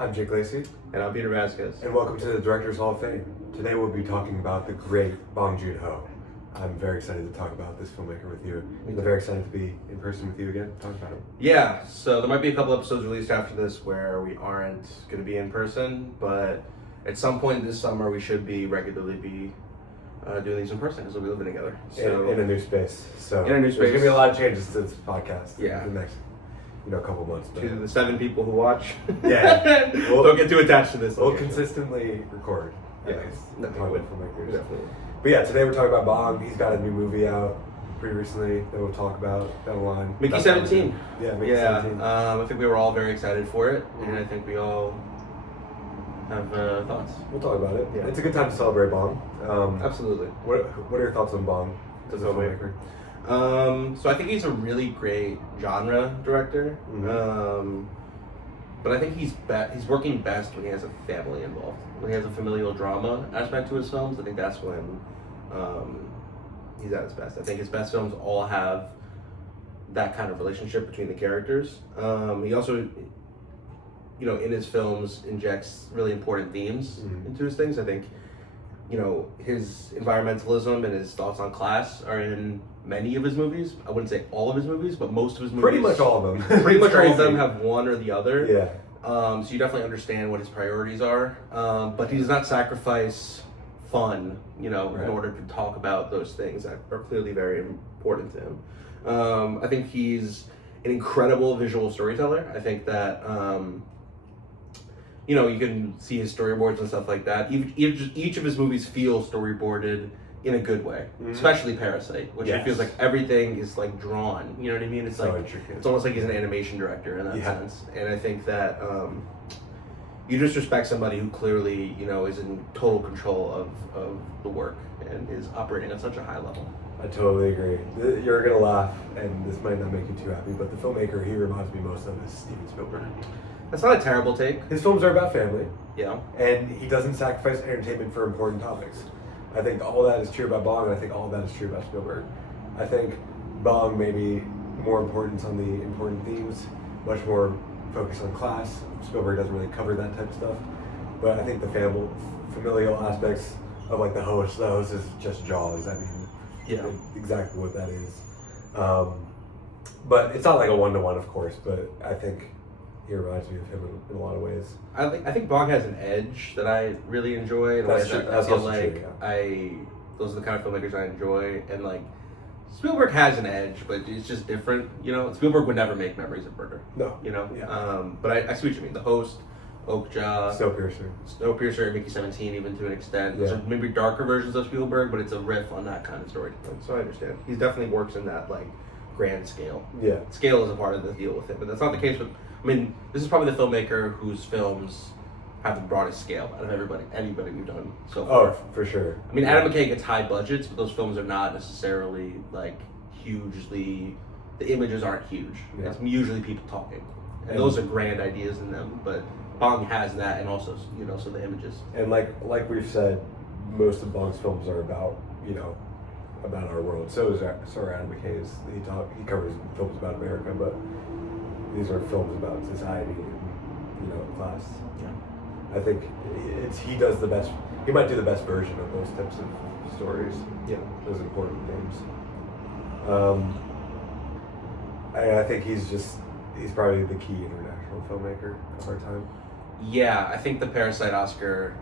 I'm Jake Lacey. And I'm Peter Vasquez. And welcome to the Directors Hall of Fame. Today we'll be talking about the great Bong Joon-ho. I'm very excited to talk about this filmmaker with you. I'm very excited to be in person with you again, talk about it. Yeah, so there might be a couple episodes released after this where we aren't going to be in person, but at some point this summer we should be regularly doing these in person because we'll be living together. So In a new space. So in a new space. There's going to be a lot of changes to this podcast Yeah. in the next couple months. But To the 7 people who watch, yeah, don't get too attached to this. We'll consistently record. Yeah, Definitely. But yeah, today we're talking about Bong. He's got a new movie out pretty recently that we'll talk about down the line. Mickey 17. Yeah, Mickey 17. I think we were all very excited for it, and I think we all have thoughts. We'll talk about it. Yeah. It's a good time to celebrate Bong. Absolutely. What are your thoughts on Bong as a filmmaker? So I think he's a really great genre director. Mm-hmm. But I think he's working best when he has a family involved. When he has a familial drama aspect to his films, I think that's when he's at his best. I think his best films all have that kind of relationship between the characters. He also, in his films injects really important themes into his things. I think, his environmentalism and his thoughts on class are in many of his movies. I wouldn't say all of his movies, but most of his movies. Pretty much all of them. Pretty much all of them have one or the other. Yeah. So you definitely understand what his priorities are. But he does not sacrifice fun, in order to talk about those things that are clearly very important to him. I think he's an incredible visual storyteller. I think that, you can see his storyboards and stuff like that. Each of his movies feel storyboarded in a good way, especially Parasite, which it feels like everything is like drawn. You know what I mean? It's so like intricate. It's almost like he's an animation director in that sense. And I think that you just respect somebody who clearly is in total control of the work and is operating at such a high level. I totally agree. You're gonna laugh, and this might not make you too happy, but the filmmaker he reminds me most of is Steven Spielberg. That's not a terrible take. His films are about family. Yeah. And he doesn't sacrifice entertainment for important topics. I think all that is true about Bong, and I think all that is true about Spielberg. I think Bong may be more importance on the important themes, much more focus on class. Spielberg doesn't really cover that type of stuff. But I think the familial aspects of like the host is just Jaws. I mean, exactly what that is. But it's not like a one-to-one, of course, but I think he reminds me of him in a lot of ways. I think Bong has an edge that I really enjoy. That's true. I feel like those are the kind of filmmakers I enjoy, and like Spielberg has an edge, but it's just different. Spielberg would never make Memories of Murder. No. But I see what you mean. The Host, Oakjaw, Snowpiercer, and Mickey 17, even to an extent. Yeah. Those are maybe darker versions of Spielberg, but it's a riff on that kind of story. So I understand. He definitely works in that like grand scale. Yeah. Scale is a part of the deal with it, but that's not the case with. I mean, this is probably the filmmaker whose films have the broadest scale out of anybody we've done so far. Oh, for sure. I mean, Adam McKay gets high budgets, but those films are not necessarily like hugely. The images aren't huge. Yeah. It's usually people talking, and those are grand ideas in them. But Bong has that, and also so the images. And like we've said, most of Bong's films are about about our world. So are Adam McKay's. He covers films about America, but these are films about society and class. Yeah. I think he does the best. He might do the best version of those types of stories. Yeah. Those important themes. I think he's probably the key international filmmaker of our time. Yeah, I think the Parasite Oscar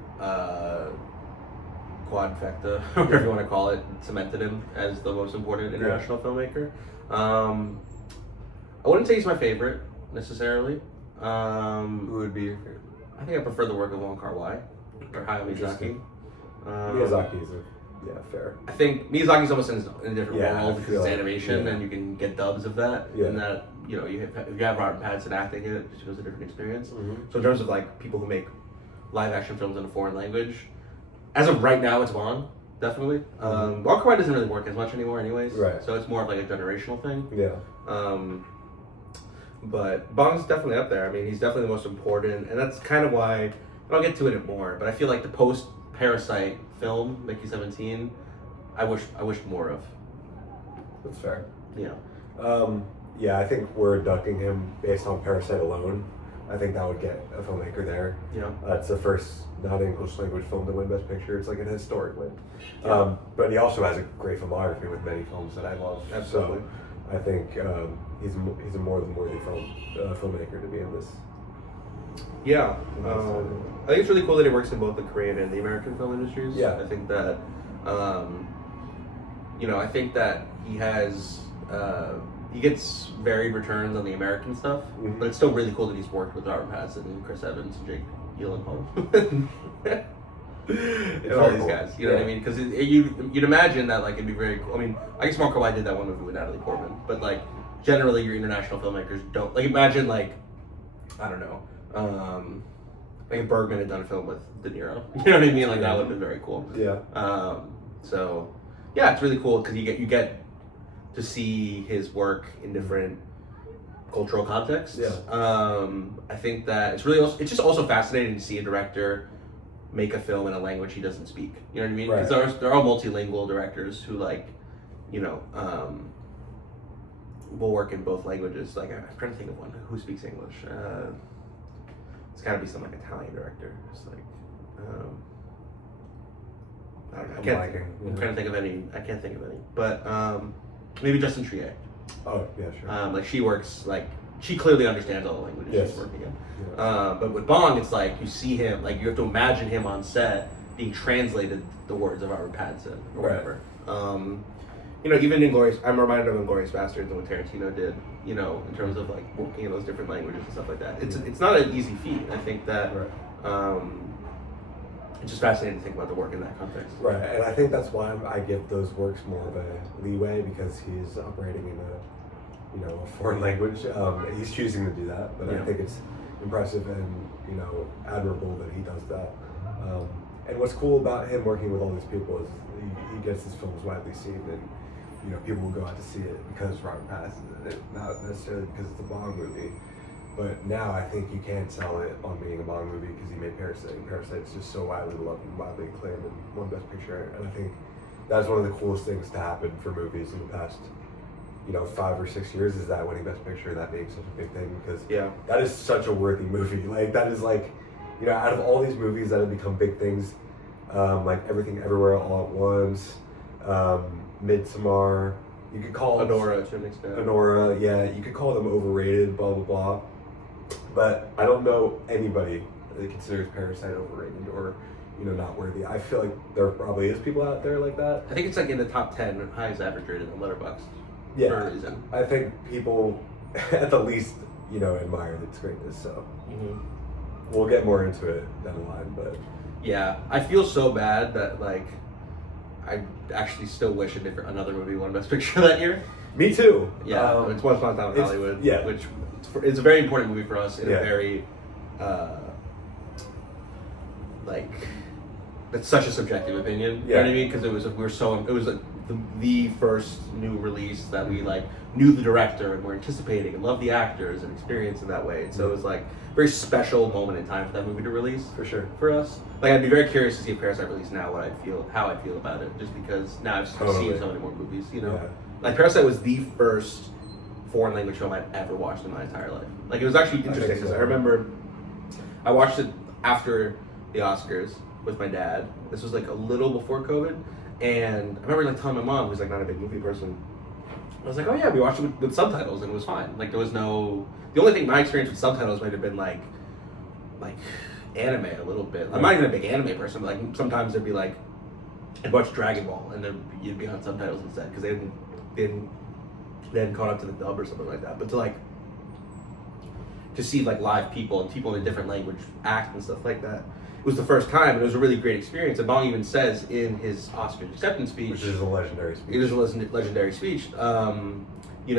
quadfecta, whatever you want to call it, cemented him as the most important international filmmaker. I wouldn't say he's my favorite necessarily. Who would be your favorite? I think I prefer the work of Wong Kar-wai or Hayao Miyazaki. Miyazaki is fair. I think Miyazaki's almost in a different Yeah, world I because feel it's like- animation yeah. and you can get dubs of that. Yeah. And that if you have Robert Pattinson acting in it, it just feels a different experience. Mm-hmm. So in terms of like people who make live action films in a foreign language, as of right now, it's Bong, definitely. Wong Kar-wai doesn't really work as much anymore, anyways. Right. So it's more of like a generational thing. Yeah. But Bong's definitely up there. I mean, he's definitely the most important, and that's kind of why I'll get to it more. But I feel like the post Parasite film, Mickey 17, I wish more of. That's fair. Yeah. Yeah, I think we're inducting him based on Parasite alone, I think that would get a filmmaker there. Yeah. It's the first non-English language film to win Best Picture. It's like an historic win. Yeah. But he also has a great filmography with many films that I love. Absolutely. So I think he's a more than worthy filmmaker to be in this. Yeah. I think it's really cool that he works in both the Korean and the American film industries. Yeah. I think that, I think that he has, he gets varied returns on the American stuff, Mhm. but it's still really cool that he's worked with Robert Pattinson and Chris Evans and Jake Gyllenhaal. And all these guys, you know what I mean? Because you'd imagine that like it'd be very cool. I mean, I guess Marco I did that one movie with Natalie Portman, but like generally your international filmmakers don't like imagine like I don't know, like if Bergman had done a film with De Niro, you know what I mean? Like that would have been very cool. Yeah. So yeah, it's really cool because you get to see his work in different cultural contexts. Yeah. I think that it's just also fascinating to see a director make a film in a language he doesn't speak. You know what I mean? Because there are multilingual directors who will work in both languages. Like I'm trying to think of one who speaks English. It's got to be some like Italian director. It's like I don't know. I'm trying to think of any. I can't think of any. But maybe Justin Trier. Oh yeah, sure. Like she works she clearly understands all the languages she's working in. Yeah. But with Bong, it's like you see him, like you have to imagine him on set being translated the words of Robert Pattinson or whatever. Even Inglourious, I'm reminded of Inglourious Basterds and what Tarantino did. In terms of like working in those different languages and stuff like that. It's not an easy feat. I think that it's just fascinating to think about the work in that context. Right, and I think that's why I give those works more of a leeway because he's operating in a foreign language. He's choosing to do that, but I think it's impressive and admirable that he does that. And what's cool about him working with all these people is he gets his films widely seen, and people will go out to see it because Robert Pattinson is in it, not necessarily because it's a Bong movie. But now I think you can sell it on being a Bong movie because he made Parasite. And Parasite's just so widely loved and widely acclaimed and won Best Picture. And I think that's one of the coolest things to happen for movies in the past 5 or 6 years is that winning Best Picture and that being such a big thing because that is such a worthy movie. Like that is like, out of all these movies that have become big things, like Everything Everywhere All at Once, Midsommar, you could call Honora to an extent. Honora, yeah, you could call them overrated, blah blah blah. But I don't know anybody that considers Parasite overrated or not worthy. I feel like there probably is people out there like that. I think it's like in the top 10 highest average rated on Letterboxd. Yeah, for a reason. I think people at the least admire its greatness. So we'll get more into it down the line, but yeah, I feel so bad that like I actually still wish another movie won Best Picture that year. Me too. Yeah, it's Once Upon a Time in Hollywood. Yeah, which it's a very important movie for us in a very it's such a subjective opinion. You know what I mean? Because it was like the first new release that we like knew the director and were anticipating and loved the actors and experienced in that way. And so it was like a very special moment in time for that movie to release. For sure. For us. Like I'd be very curious to see if Parasite released now how I'd feel about it. Just because now I've seen so many more movies, Yeah. Like Parasite was the first foreign language film I'd ever watched in my entire life. Like it was actually interesting because I remember I watched it after the Oscars with my dad. This was like a little before COVID. And I remember like telling my mom, who's like not a big movie person, I was like, oh yeah, we watched it with subtitles and it was fine. Like there was the only thing my experience with subtitles might have been like anime a little bit. I'm not even a big anime person, but like sometimes there'd be like, I'd watch Dragon Ball and then you'd be on subtitles instead because they hadn't caught up to the dub or something like that. But to see like live people and people in a different language act and stuff like that, it was the first time, and it was a really great experience. And Bong even says in his Oscar acceptance speech, which is a legendary speech. It is a legendary speech. If you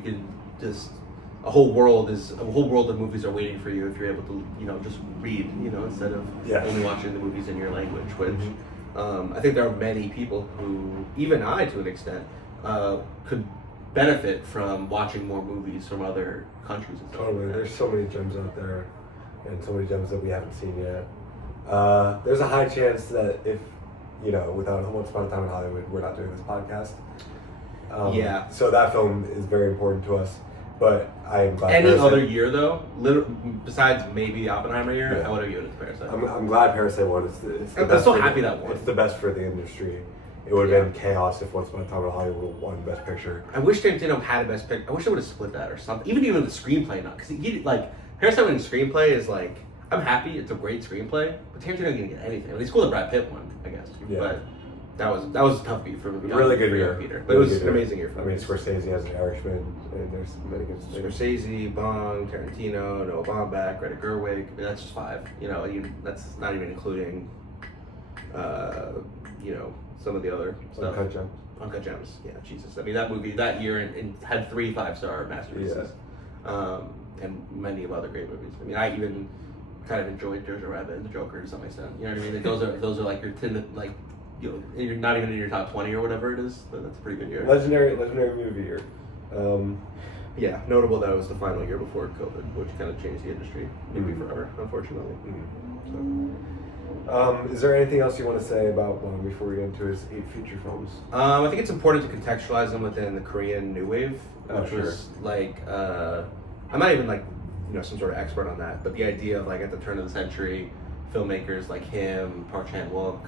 can just a whole world of movies are waiting for you if you're able to just read instead of only watching the movies in your language. Which I think there are many people who, even I to an extent, could benefit from watching more movies from other countries. And stuff totally, like that. There's so many gems out there. And so many gems that we haven't seen yet. There's a high chance that if, without Once Upon a Time in Hollywood, we're not doing this podcast. So that film is very important to us. but I am glad. Any Parasite, other year though, besides maybe the Oppenheimer year, Yeah. I would have given it to Parasite. I'm glad Parasite won. It's the I'm best so for happy the, that won. It's the best for the industry. It would have been chaos if Once Upon a Time in Hollywood won Best Picture. I wish Tarantino had a best picture. I wish they would have split that or something. Even the screenplay, not because he like Parasite winning screenplay is like I'm happy. It's a great screenplay, but Tarantino didn't get anything. I mean, it's cool that Brad Pitt won, I guess. Yeah. But that was a tough beat for a movie. Really good for year, Peter. But really it was good an year. amazing year for I mean, Scorsese has The Irishman, and there's many good things. Scorsese, Bong, Tarantino, Noah Baumbach, Greta Gerwig. I mean, that's just 5. That's not even including, some of the other stuff. Uncut Gems. Yeah, Jesus. I mean, that movie that year and had 3 5-star masterpieces, and many of other great movies. I mean, I even kind of enjoyed Jojo Rabbit and The Joker to some extent. You know what I mean? Like, those are like your you're not even in your top 20 or whatever it is. But that's a pretty good year. Legendary movie year. Yeah, notable that it was the final year before COVID, which kind of changed the industry, maybe forever, unfortunately. Is there anything else you want to say about Bong before we get into his 8 feature films? I think it's important to contextualize them within the Korean New Wave, which was like, I'm not even like, some sort of expert on that, but the idea of like at the turn of the century, filmmakers like him, Park Chan-wook,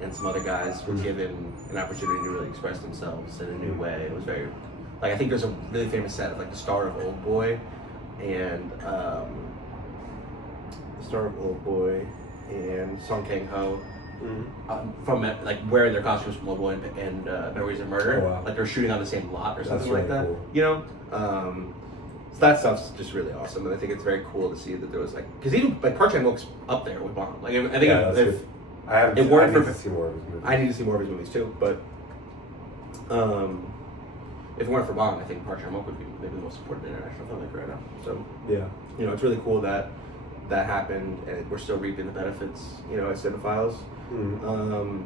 and some other guys were given an opportunity to really express themselves in a new way. It was very, like, I think there's a really famous set of like the star of Old Boy, and Song Kang-ho from like wearing their costumes from Old Boy and Memories of Murder. Oh, wow. Like they're shooting on the same lot or something really like that. cool. So that stuff's just really awesome, and I think it's very cool to see that there was like, because even like Park Chan-wook's up there with Bong. Like I think if I need to see more of his movies. I need to see more of his movies too, but if it weren't for Bong, I think Park Chan-wook would be maybe the most important international filmmaker right now. So yeah, it's really cool that happened, and we're still reaping the benefits, as cinephiles. And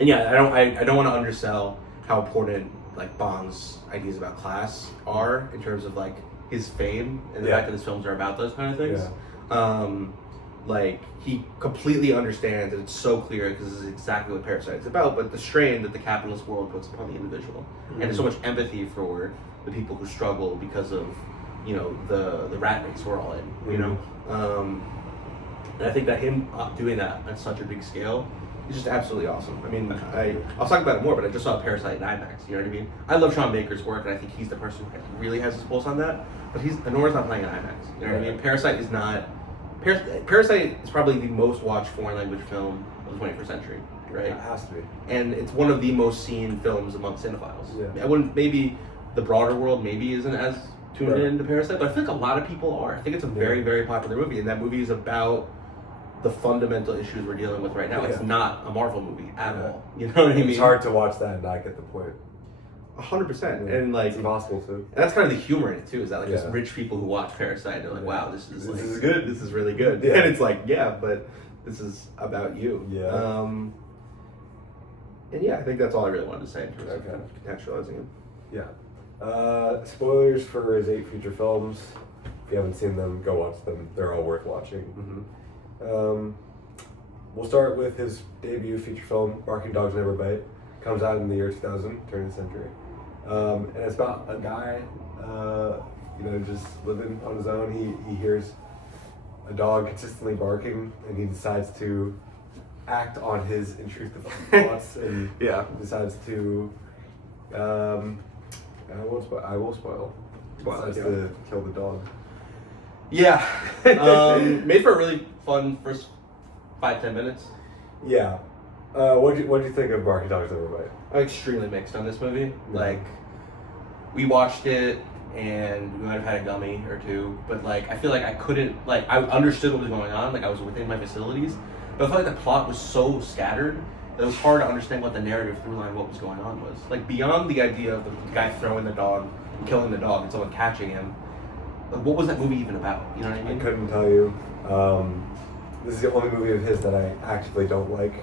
yeah, I don't want to undersell how important like Bong's ideas about class are in terms of like his fame and the fact that his films are about those kind of things. Like he completely understands, and it's so clear because this is exactly what Parasite's about. But the strain that the capitalist world puts upon the individual, and there's so much empathy for the people who struggle because of the rat race we're all in. And I think that him doing that on such a big scale is just absolutely awesome. I mean, I'll talk about it more, but I just saw Parasite in IMAX. You know what I mean? I love Sean Baker's work, and I think he's the person who really has his pulse on that. But Nora's not playing in IMAX. You know what I mean? Parasite is not. Parasite is probably the most watched foreign language film of the 21st century, right? It has to be. And it's one of the most seen films among cinephiles. Yeah. I wouldn't, maybe the broader world maybe isn't as tuned into Parasite, but I feel like a lot of people are. I think it's a very, very popular movie, and that movie is about the fundamental issues we're dealing with right now. It's not a Marvel movie at all. You know what I mean? It's hard to watch that and not get the point. 100%. And like, it's impossible to. And that's kind of the humor in it too, is that like just rich people who watch Parasite are like, wow, this is good. This is really good. Yeah. And it's like, yeah, but this is about you. Yeah. And yeah, I think that's all I really wanted to say in terms of kind of contextualizing it. Yeah. Spoilers for his 8 feature films. If you haven't seen them, go watch them. They're all worth watching. We'll start with his debut feature film, Barking Dogs Never Bite. Comes out in the year 2000, turn of the century. And it's about a guy, just living on his own. He hears a dog consistently barking, and he decides to act on his intrusive thoughts and decides to, I will spoil. Decides to kill the dog. Yeah. Made for a really fun first 5-10 minutes. Yeah. What'd you think of Barking Dogs Never Bite? I'm extremely mixed on this movie. Like, we watched it and we might have had a gummy or two, but like, I feel like I couldn't, like, I understood what was going on, like I was within my facilities, but I felt like the plot was so scattered that it was hard to understand what the narrative through line, what was going on was. Like, beyond the idea of the guy throwing the dog and killing the dog and someone catching him, like, what was that movie even about? You know what I mean? I couldn't tell you. This is the only movie of his that I actively don't like.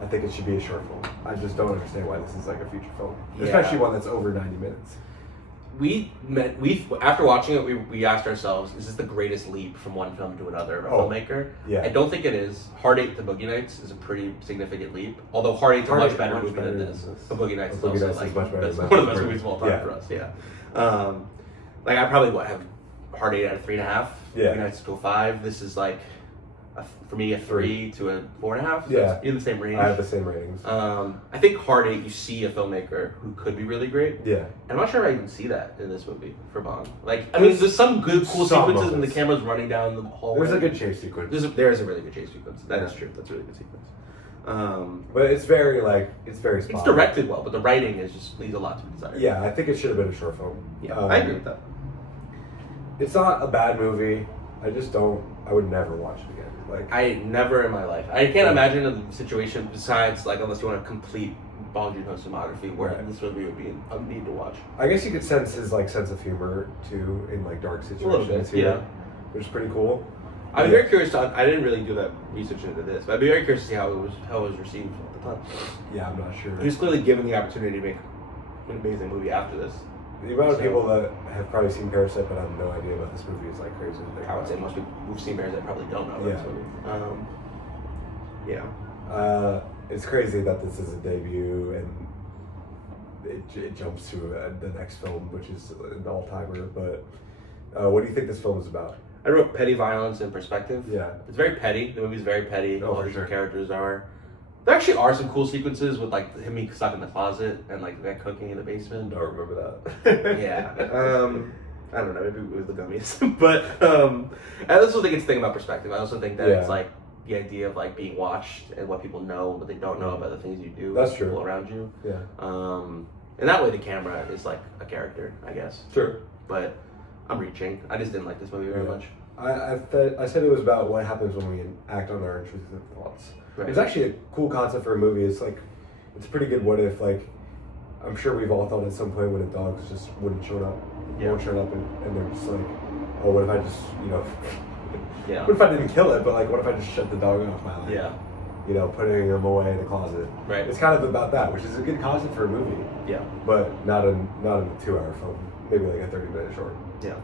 I think it should be a short film. I just don't understand why this is like a feature film, especially one that's over 90 minutes. After watching it, we asked ourselves, is this the greatest leap from one film to another of a filmmaker? Yeah. I don't think it is. Hard 8 to Boogie Nights is a pretty significant leap. Although Hard 8's a much better movie than this. But Boogie Nights is also like one of the best movies of all time for us. Yeah. like I probably have hard 8 out of 3.5. Yeah. Maybe Nights to a 5. This is like for me a 3 to a 4.5. So Yeah. it's in the same range. I have the same ratings. I think hard 8 you see a filmmaker who could be really great. Yeah. I'm not sure I even see that in this movie for Bong. Like, I mean, there's some good, cool Some sequences when the moments. camera's running down the hallway. There's a good chase sequence. There's a really good chase sequence. That is Yeah. true. That's a really good sequence. But it's very spotty. It's directed well, but the writing is just leaves a lot to be desired. Yeah, I think it should have been a short film. Yeah, I agree with that. It's not a bad movie. I just don't. I would never watch it again. Like I never in my life. I can't imagine a situation besides like unless you want to complete Bong Joon-ho's filmography where Right. this movie would be a need to watch. I guess you could sense his like sense of humor too in like dark A little situations. bit, here, yeah. which is pretty cool. I'd be very curious to. I didn't really do that research into this, but I'd be very curious to see how it was received at the time. Yeah, I'm not sure. He was clearly given the opportunity to make an amazing movie after this. The amount of So- people that have probably seen Parasite but have no idea about this movie is like crazy. I would say most people who've seen Bears that probably don't know about this movie. Yeah. It's crazy that this is a debut and it jumps to the next film, which is an all-timer. But what do you think this film is about? I wrote petty violence in perspective. Yeah. It's very petty. The movie's very petty. Oh, All for these sure. characters are. There actually are some cool sequences with like him being stuck in the closet and like that cooking in the basement. I don't remember that. Yeah. I don't know. Maybe it was the gummies, but I also think it's a thing about perspective. I also think that it's Yeah. like the idea of like being watched and what people know, what they don't know about the things you do. That's with true. People around you. Yeah. And that way the camera is like a character, I guess. Sure. But I'm reaching. I just didn't like this movie very Yeah. much. I said it was about what happens when we act on our intrusive thoughts. Right. It's actually a cool concept for a movie. It's like, it's a pretty good what if. Like, I'm sure we've all thought at some point when a dog just wouldn't show up, won't show up, and they're just like, oh, what if I just, Yeah. what if I didn't kill it, but like, what if I just shut the dog off my life? Yeah. Putting him away in the closet. Right. It's kind of about that, which is a good concept for a movie, Yeah. but not in a 2-hour film. Maybe like a 30-minute short. Yeah.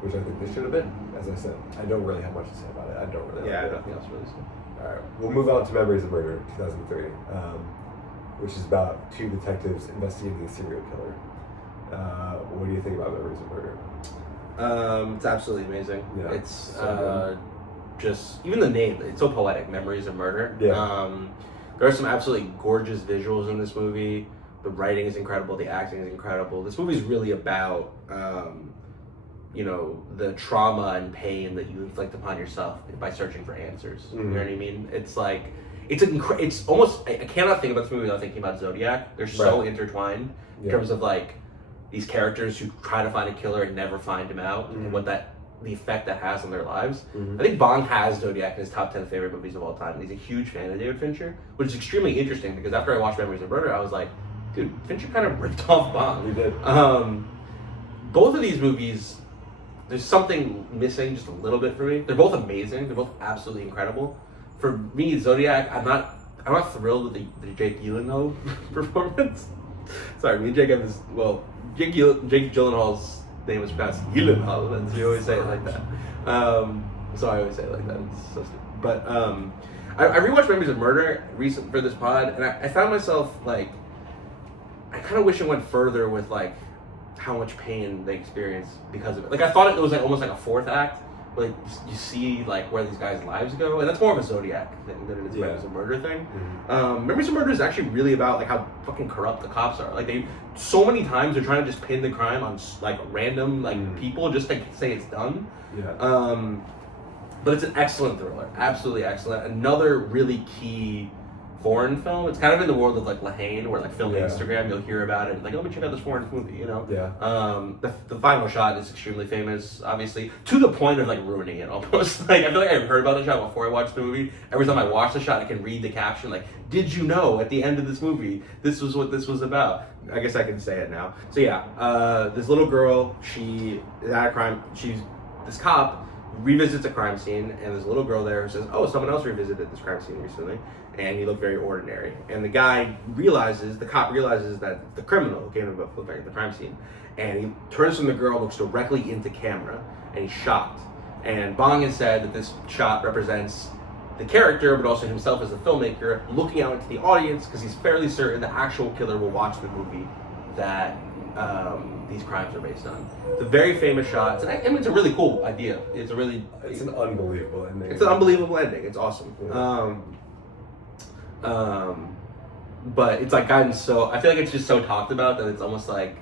Which I think this should have been. As I said, I don't really have much to say about it. I don't really. Yeah, like it. nothing else really. All right, we'll move on to Memories of Murder, 2003, which is about two detectives investigating a serial killer. What do you think about Memories of Murder? It's absolutely amazing. Yeah. It's So just even the name. It's so poetic. Memories of Murder. Yeah. There are some absolutely gorgeous visuals in this movie. The writing is incredible. The acting is incredible. This movie is really about the trauma and pain that you inflict upon yourself by searching for answers. You know what I mean? It's like it's almost I cannot think about this movie without thinking about Zodiac. They're so intertwined in terms of like these characters who try to find a killer and never find him out, and what the effect that has on their lives. I think Bong has Zodiac in his top 10 favorite movies of all time, and he's a huge fan of David Fincher, which is extremely interesting because after I watched Memories of Murder, I was like, dude, Fincher kind of ripped off Bong. You did. Both of these movies, there's something missing just a little bit for me. They're both amazing. They're both absolutely incredible. For me, Zodiac, I'm not thrilled with the Jake Gyllenhaal performance. Sorry, me and Jake have this. Well, Jake Gyllenhaal's name is pronounced Gyllenhaal, and we always say it like that. So I always say it like that. It's so stupid. But I rewatched Memories of Murder recent for this pod, and I found myself like, I kind of wish it went further with like how much pain they experience because of it. Like I thought it was like almost like a fourth act. Like you see like where these guys' lives go, and that's more of a Zodiac thing than it is Memories of Murder thing. Memories of Murder is actually really about like how fucking corrupt the cops are. Like they so many times they're trying to just pin the crime on like random like people just to say it's done. Yeah. But it's an excellent thriller, absolutely excellent. Another really key foreign film. It's kind of in the world of like Lahane, where like filming Instagram, you'll hear about it. It's like, oh, let me check out this foreign movie, Yeah. The final shot is extremely famous, obviously, to the point of like ruining it almost. Like I feel like I heard about the shot before I watched the movie. Every time I watch the shot, I can read the caption like, "Did you know at the end of this movie this was what this was about?" I guess I can say it now. So yeah, this little girl, she is at a crime. This cop revisits a crime scene, and there's a little girl there who says, "Oh, someone else revisited this crime scene recently, and he looked very ordinary." And the cop realizes that the criminal who came to the crime scene, and he turns from the girl, looks directly into camera, and he's shocked. And Bong has said that this shot represents the character, but also himself as a filmmaker, looking out into the audience because he's fairly certain the actual killer will watch the movie that these crimes are based on. It's a very famous shot. I mean, it's a really cool idea. It's an unbelievable ending. It's an unbelievable ending. It's awesome. Yeah. But it's like gotten so. I feel like it's just so talked about that it's almost like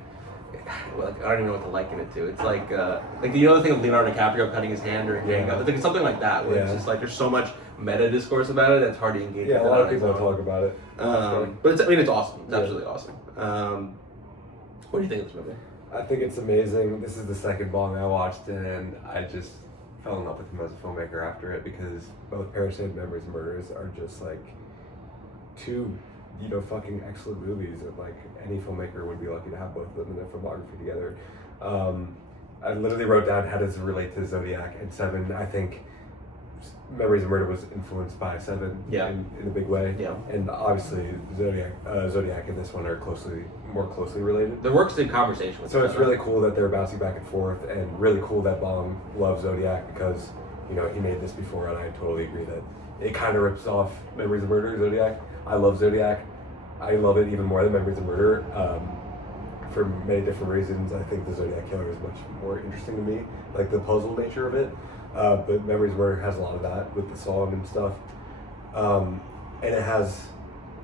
I don't even know what to liken it to. It's like you know the thing of Leonardo DiCaprio cutting his hand during Django. It's like something like that. Where it's just like there's so much meta discourse about it. It's hard to engage. Yeah, a lot of people talk about it. But it's awesome. It's absolutely awesome. What do you think of this movie? I think it's amazing. This is the second Bong I watched, and I just fell in love with him as a filmmaker after it because both Parasite and Memories and Murders are just like two, fucking excellent movies that like any filmmaker would be lucky to have both of them in their filmography together. I literally wrote down how does it relate to Zodiac and Seven. I think Memories of Murder was influenced by Seven in a big way. Yeah. And obviously Zodiac and this one are more closely related. The works in conversation with So it's really cool that they're bouncing back and forth, and really cool that Bong loves Zodiac because, he made this before, and I totally agree that it kind of rips off Memories of Murder, Zodiac. I love Zodiac. I love it even more than Memories of Murder. For many different reasons. I think the Zodiac Killer is much more interesting to me, like the puzzle nature of it. But Memories of Murder has a lot of that with the song and stuff. And it has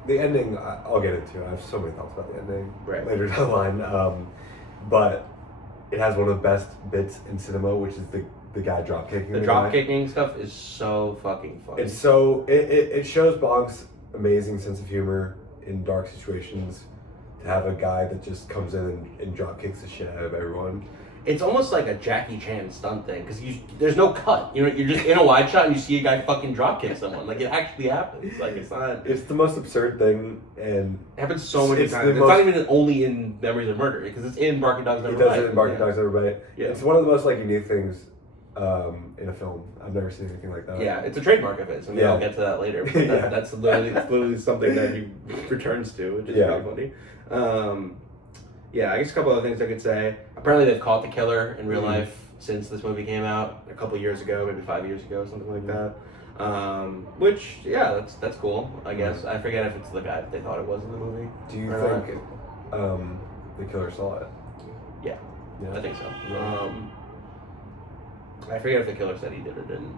the ending. I'll get into. I have so many thoughts about the ending later down the line. But it has one of the best bits in cinema, which is the guy drop kicking. The drop kicking stuff is so fucking funny. It's so it shows Bong's amazing sense of humor in dark situations. To have a guy that just comes in and drop kicks the shit out of everyone. It's almost like a Jackie Chan stunt thing because there's no cut. You're just in a wide shot and you see a guy fucking drop kick someone. Like it actually happens. Like it's not. It's the most absurd thing, and it happens so many times. It's not even only in Memories of Murder because it's in Barking Dogs Never Bite. He does it in Barking Dogs Never Bite. Yeah. It's one of the most unique things in a film. I've never seen anything like that. Yeah, it's a trademark of his, and I'll get to that later. But that's literally something that he returns to, which is really funny. I guess a couple other things I could say. Apparently they've caught the killer in real life since this movie came out a couple years ago, maybe 5 years ago, something like that. Which, that's cool, I guess. I forget if it's the guy that they thought it was in the movie. Do you think the killer saw it? Yeah, I think so. I forget if the killer said he did or didn't.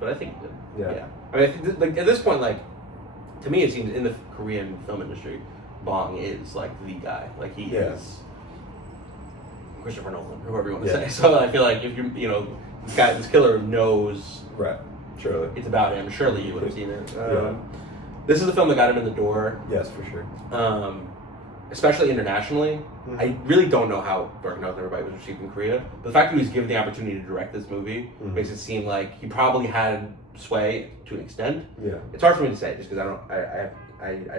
But I think he did. Yeah. I mean, I think at this point, to me it seems in the Korean film industry, Bong is the guy. He is Christopher Nolan, or whoever you want to say. So I feel like if this killer knows surely it's about him. Surely you would have seen it. This is the film that got him in the door. Yes, for sure. Especially internationally. I really don't know how Barking Dogs Never Bite was received in Korea. But the fact that he was given the opportunity to direct this movie makes it seem like he probably had sway to an extent. Yeah, it's hard for me to say just because I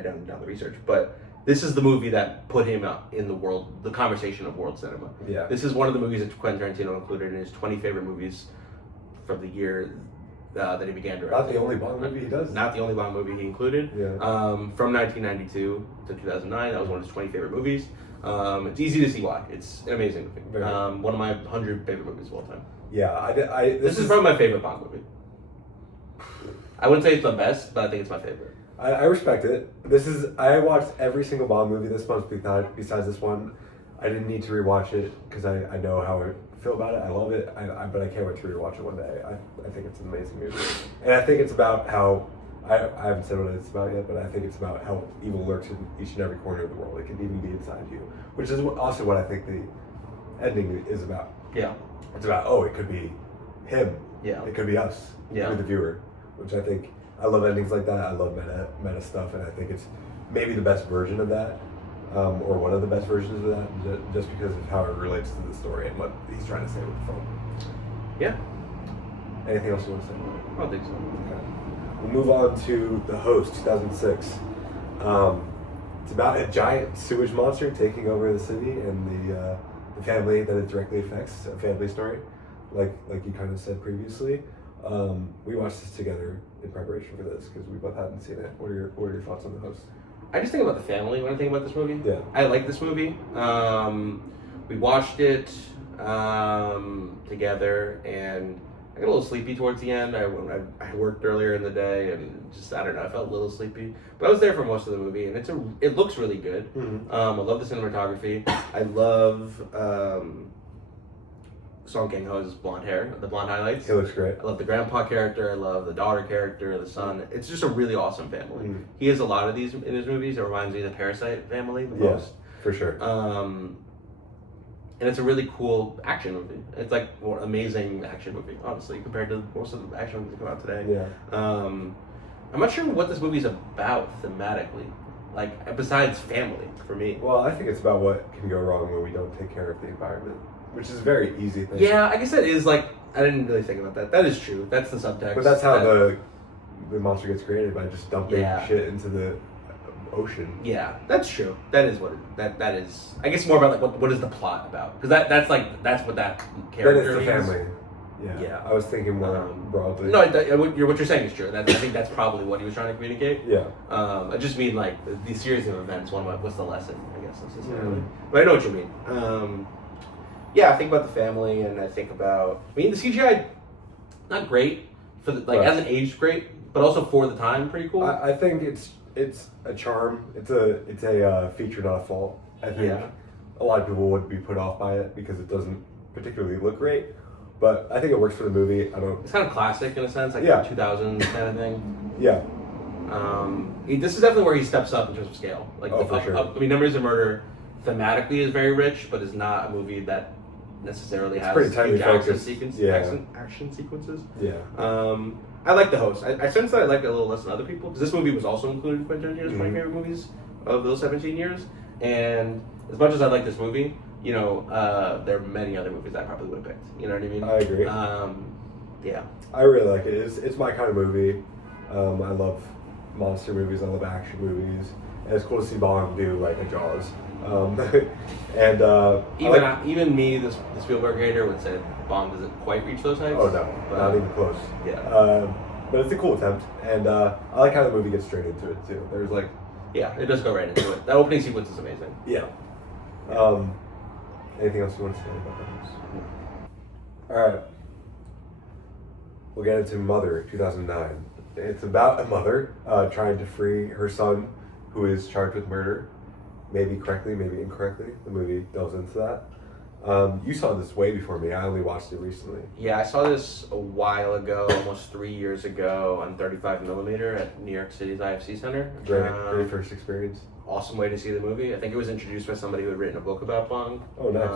don't know the research, but. This is the movie that put him in the conversation of world cinema. Yeah. This is one of the movies that Quentin Tarantino included in his 20 favorite movies from the year that he began directing. Not the only Bond movie he does. Not the only Bond movie he included. Yeah. From 1992 to 2009, that was one of his 20 favorite movies. It's easy to see why. It's an amazing movie. One of my 100 favorite movies of all time. Yeah, this is probably my favorite Bond movie. I wouldn't say it's the best, but I think it's my favorite. I respect it. I watched every single Bond movie this month besides this one. I didn't need to rewatch it because I know how I feel about it. I love it, but I can't wait to rewatch it one day. I think it's an amazing movie. And I think it's about how, I haven't said what it's about yet, but I think it's about how evil lurks in each and every corner of the world. It can even be inside you, which is also what I think the ending is about. Yeah. It's about, it could be him. Yeah. It could be us. Yeah. It could be the viewer, which I think... I love endings like that. I love meta stuff, and I think it's maybe the best version of that, or one of the best versions of that, just because of how it relates to the story and what he's trying to say with the film. Yeah. Anything else you want to say? I don't think so. Okay. We'll move on to The Host, 2006. It's about a giant sewage monster taking over the city and the family that it directly affects. It's a family story, like you kind of said previously. We watched this together in preparation for this because we both hadn't seen it. What are your thoughts on The Host? I just think about the family when I think about this movie. Yeah. I like this movie. We watched it together, and I got a little sleepy towards the end. I worked earlier in the day and just I don't know. I felt a little sleepy, but I was there for most of the movie, and it looks really good. Mm-hmm. I love the cinematography. I love Song Kang Ho's blonde hair, the blonde highlights. He looks great. I love the grandpa character. I love the daughter character, the son. It's just a really awesome family. Mm. He has a lot of these in his movies. It reminds me of the Parasite family the Yeah, most. for sure. And it's a really cool action movie. It's like an amazing action movie, honestly, compared to most of the action movies that come out today. Yeah. I'm not sure what this movie's about thematically, like besides family for me. Well, I think it's about what can go wrong when we don't take care of the environment, which is a very easy thing. Yeah, I guess that is like I didn't really think about that. That is true. That's the subtext. But that's how the monster gets created, by just dumping Yeah. shit into the ocean. Yeah, that's true. That is what that is. I guess more about like what is the plot about? Because that's what that character Then it's the means. family. Yeah. Yeah. I was thinking more broadly. No, what you're saying is true. I think that's probably what he was trying to communicate. Yeah. I just mean like the series of events. What's the lesson? I guess necessarily. Mhm. But I know what you mean. Yeah, I think about the family, and I think about. I mean, the CGI, not great for the Right. hasn't aged great, but also for the time, pretty cool. I think it's a charm. It's a feature, not a fault. I think Yeah. a lot of people would be put off by it because it doesn't particularly look great. But I think it works for the movie. I don't. It's kind of classic in a sense, like Yeah. 2000 kind of thing. Yeah. This is definitely where he steps up in terms of scale. Like, Oh, for sure. I mean, Memories of Murder thematically is very rich, but is not a movie that necessarily has pretty tightly huge action, focused. Yeah. action sequences. Yeah. I like the host. I sense that I like it a little less than other people because this movie was also included in Quentin Tarantino's 20 favorite movies of those 17 years. And as much as I like this movie, you know, there are many other movies I probably would have picked. You know what I mean? I agree. Yeah. I really like it. It's my kind of movie. I love monster movies. I love action movies. And it's cool to see Bong do like a Jaws. And Even me, the Spielberg hater, would say Bong doesn't quite reach those heights. oh no, but, not even close. Yeah. But it's a cool attempt, and I like how the movie gets straight into it too. There's like Yeah, it does go right into it. That opening sequence is amazing. yeah. Anything else you want to say about that? All right. We'll get into Mother, 2009. It's about a mother trying to free her son, who is charged with murder. Maybe correctly, maybe incorrectly. The movie delves into that. You saw this way before me. I only watched it recently. Yeah, I saw this a while ago, almost 3 years ago, on 35mm at New York City's IFC Center. Great first experience. Awesome way to see the movie. I think it was introduced by somebody who had written a book about Bong. Oh, nice.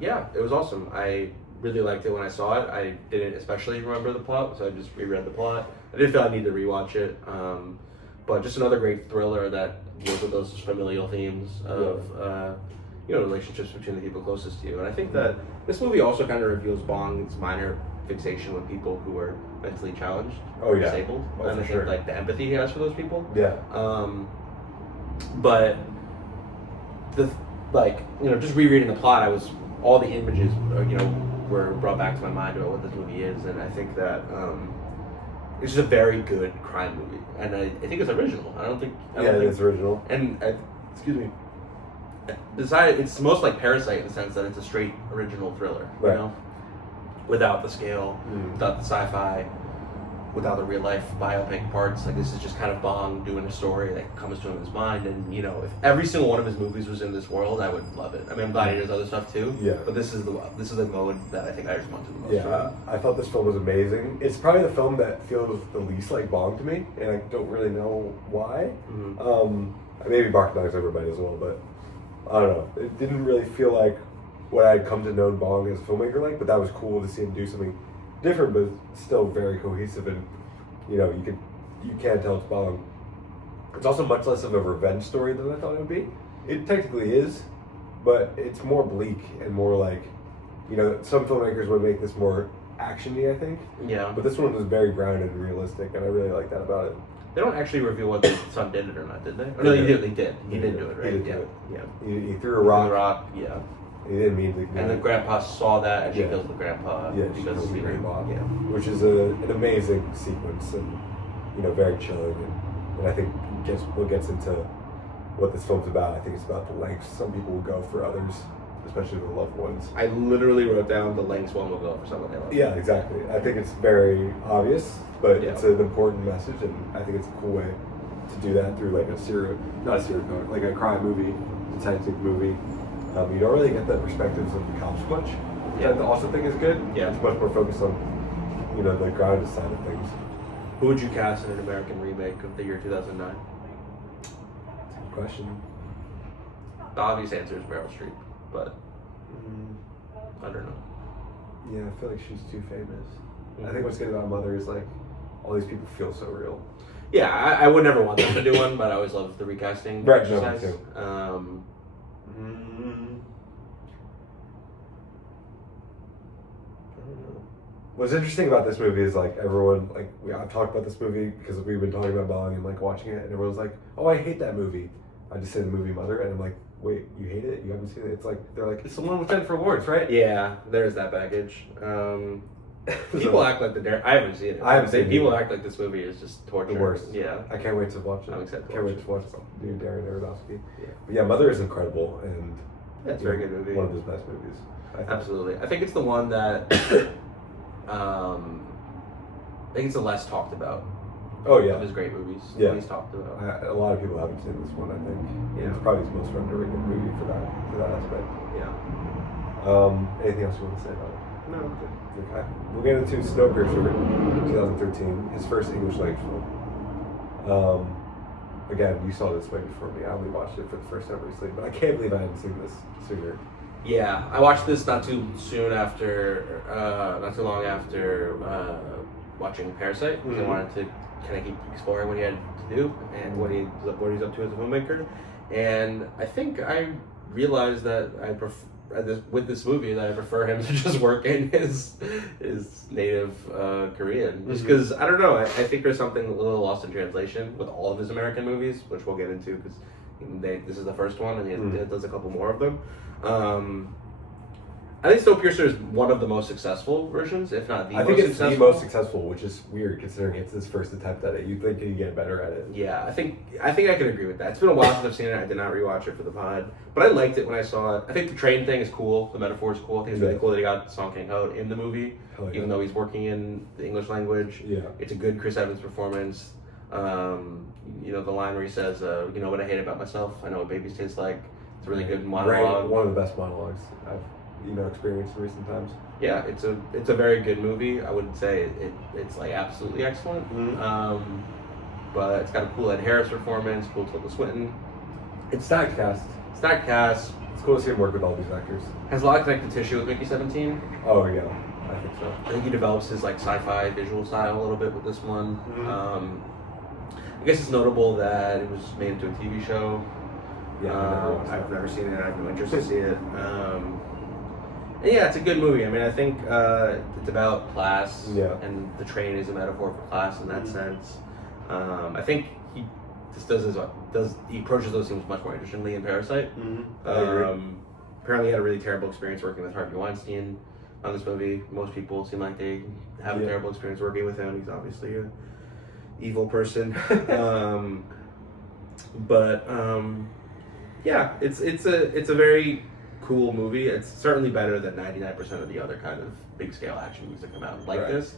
Yeah, it was awesome. I really liked it when I saw it. I didn't especially remember the plot, so I just reread the plot. I didn't feel I needed to rewatch it. But just another great thriller that deals with those familial themes of relationships between the people closest to you. And I think that this movie also kind of reveals Bong's minor fixation with people who are mentally challenged or disabled. Oh, and I for think sure. like the empathy he has for those people. Yeah. But just rereading the plot, all the images were brought back to my mind about what this movie is, and I think that it's just a very good crime movie, and I think it's original. I don't think it's original. And excuse me. Besides, it's most like Parasite in the sense that it's a straight original thriller, Right. you know, without the scale, without the sci-fi, without the real life biopic parts. Like, this is just kind of Bong doing a story that comes to him in his mind, and if every single one of his movies was in this world, I would love it. I mean, I'm glad he does other stuff too. Yeah. But this is the mode that I think I respond to the most. Yeah, I thought this film was amazing. It's probably the film that feels the least like Bong to me, and I don't really know why. Maybe Bark Knocks Everybody as well, but I don't know. It didn't really feel like what I'd come to know Bong as a filmmaker like, but that was cool to see him do something different, but still very cohesive, and you can't tell it's Bong. It's also much less of a revenge story than I thought it would be. It technically is, but it's more bleak and more like, some filmmakers would make this more action-y, I think. Yeah. But this one was very grounded and realistic, and I really like that about it. They don't actually reveal whether the son did it or not, did they? Oh, no, they did. They did. He did do it, right? He did yeah. do it. Yeah. He threw a rock. The rock. Yeah. He didn't mean to. And the grandpa saw that, and she Yeah. kills the grandpa. Yeah, she because kills the grandpa. Yeah. Which is an amazing sequence, and very chilling, and I think what gets into what this film's about. I think it's about the lengths some people will go for others, especially with loved ones. I literally wrote down the lengths one will go for someone they love. Yeah, exactly. I think it's very obvious, but Yeah. it's an important message, and I think it's a cool way to do that through like not a serial killer, like a crime movie, detective movie. You don't really get the perspectives of the cops much. Yeah. That I also think is good. Yeah. It's much more focused on, the grounded side of things. Who would you cast in an American remake of the year 2009? Good question. The obvious answer is Meryl Streep, but I don't know. Yeah, I feel like she's too famous. Mm-hmm. I think what's good about Mother is like all these people feel so real. Yeah, I would never want them to do one, but I always love the recasting Right, no, me exercise. too. I don't know. What's interesting about this movie is like everyone I've talked about this movie because we've been talking about Bong and like watching it, and everyone's like, "Oh, I hate that movie." I just said the movie Mother, and I'm like, "Wait, you hate it? You haven't seen it?" It's like they're like, "It's the one with Jennifer Lawrence, right?" Yeah, there's that baggage. People act like I haven't seen it. I haven't seen it People either. act like this movie is just torture. The worst. Yeah. I can't wait to watch it. I'm excited to Can't watch wait to watch it. New Darren Aronofsky. Yeah. But yeah, Mother is incredible, and Yeah, it's a very good movie. One of his best movies. I think. Absolutely. I think it's the one that I think it's the less talked about Oh yeah. of his great movies. Yeah. The least talked about. A lot of people haven't seen this one. I think. Yeah. It's probably his most underrated movie for that aspect. Yeah. Anything else you want to say about it? No. Okay. We'll get into Snowpiercer, 2013, his first English language film. Again, you saw this way before me. I only watched it for the first time recently, but I can't believe I hadn't seen this sooner. Yeah, I watched this not too long after watching Parasite. Because I wanted to kind of keep exploring what he had to do and what he's up to as a filmmaker. And I think I realized that with this movie that I prefer him to just work in his native Korean. Just because, I don't know, I think there's something a little lost in translation with all of his American movies, which we'll get into because this is the first one and he does a couple more of them. I think Snowpiercer is one of the most successful versions, if not the most successful. I think it's the most successful, which is weird considering it's his first attempt at it. You'd think he'd get better at it. Yeah, I think I can agree with that. It's been a while since I've seen it. I did not rewatch it for the pod, but I liked it when I saw it. I think the train thing is cool. The metaphor is cool. I think it's really cool that he got Song Kang-ho in the movie, even though he's working in the English language. Yeah, it's a good Chris Evans performance. The line where he says, "You know what I hate about myself? I know what babies taste like." It's a really good monologue. Right. One of the best monologues I've experienced in recent times. Yeah, it's a very good movie. I wouldn't say it's like absolutely excellent, but it's got a cool Ed Harris performance, cool Tilda Swinton. It's stacked cast. Stacked cast. It's cool to see him work with all these actors. Has a lot of connective tissue with Mickey 17. Oh yeah, I think so. I think he develops his like sci-fi visual style a little bit with this one. I guess it's notable that it was made into a TV show. Yeah, I've never seen it. I have no interest to see it. And yeah, it's a good movie. I mean, I think it's about class, and the train is a metaphor for class in that sense. I think he just he approaches those themes much more interestingly in Parasite. Apparently, he had a really terrible experience working with Harvey Weinstein on this movie. Most people seem like they have a terrible experience working with him. He's obviously a evil person. Yeah, it's a very cool movie. It's certainly better than 99% of the other kind of big scale action movies that come out like this.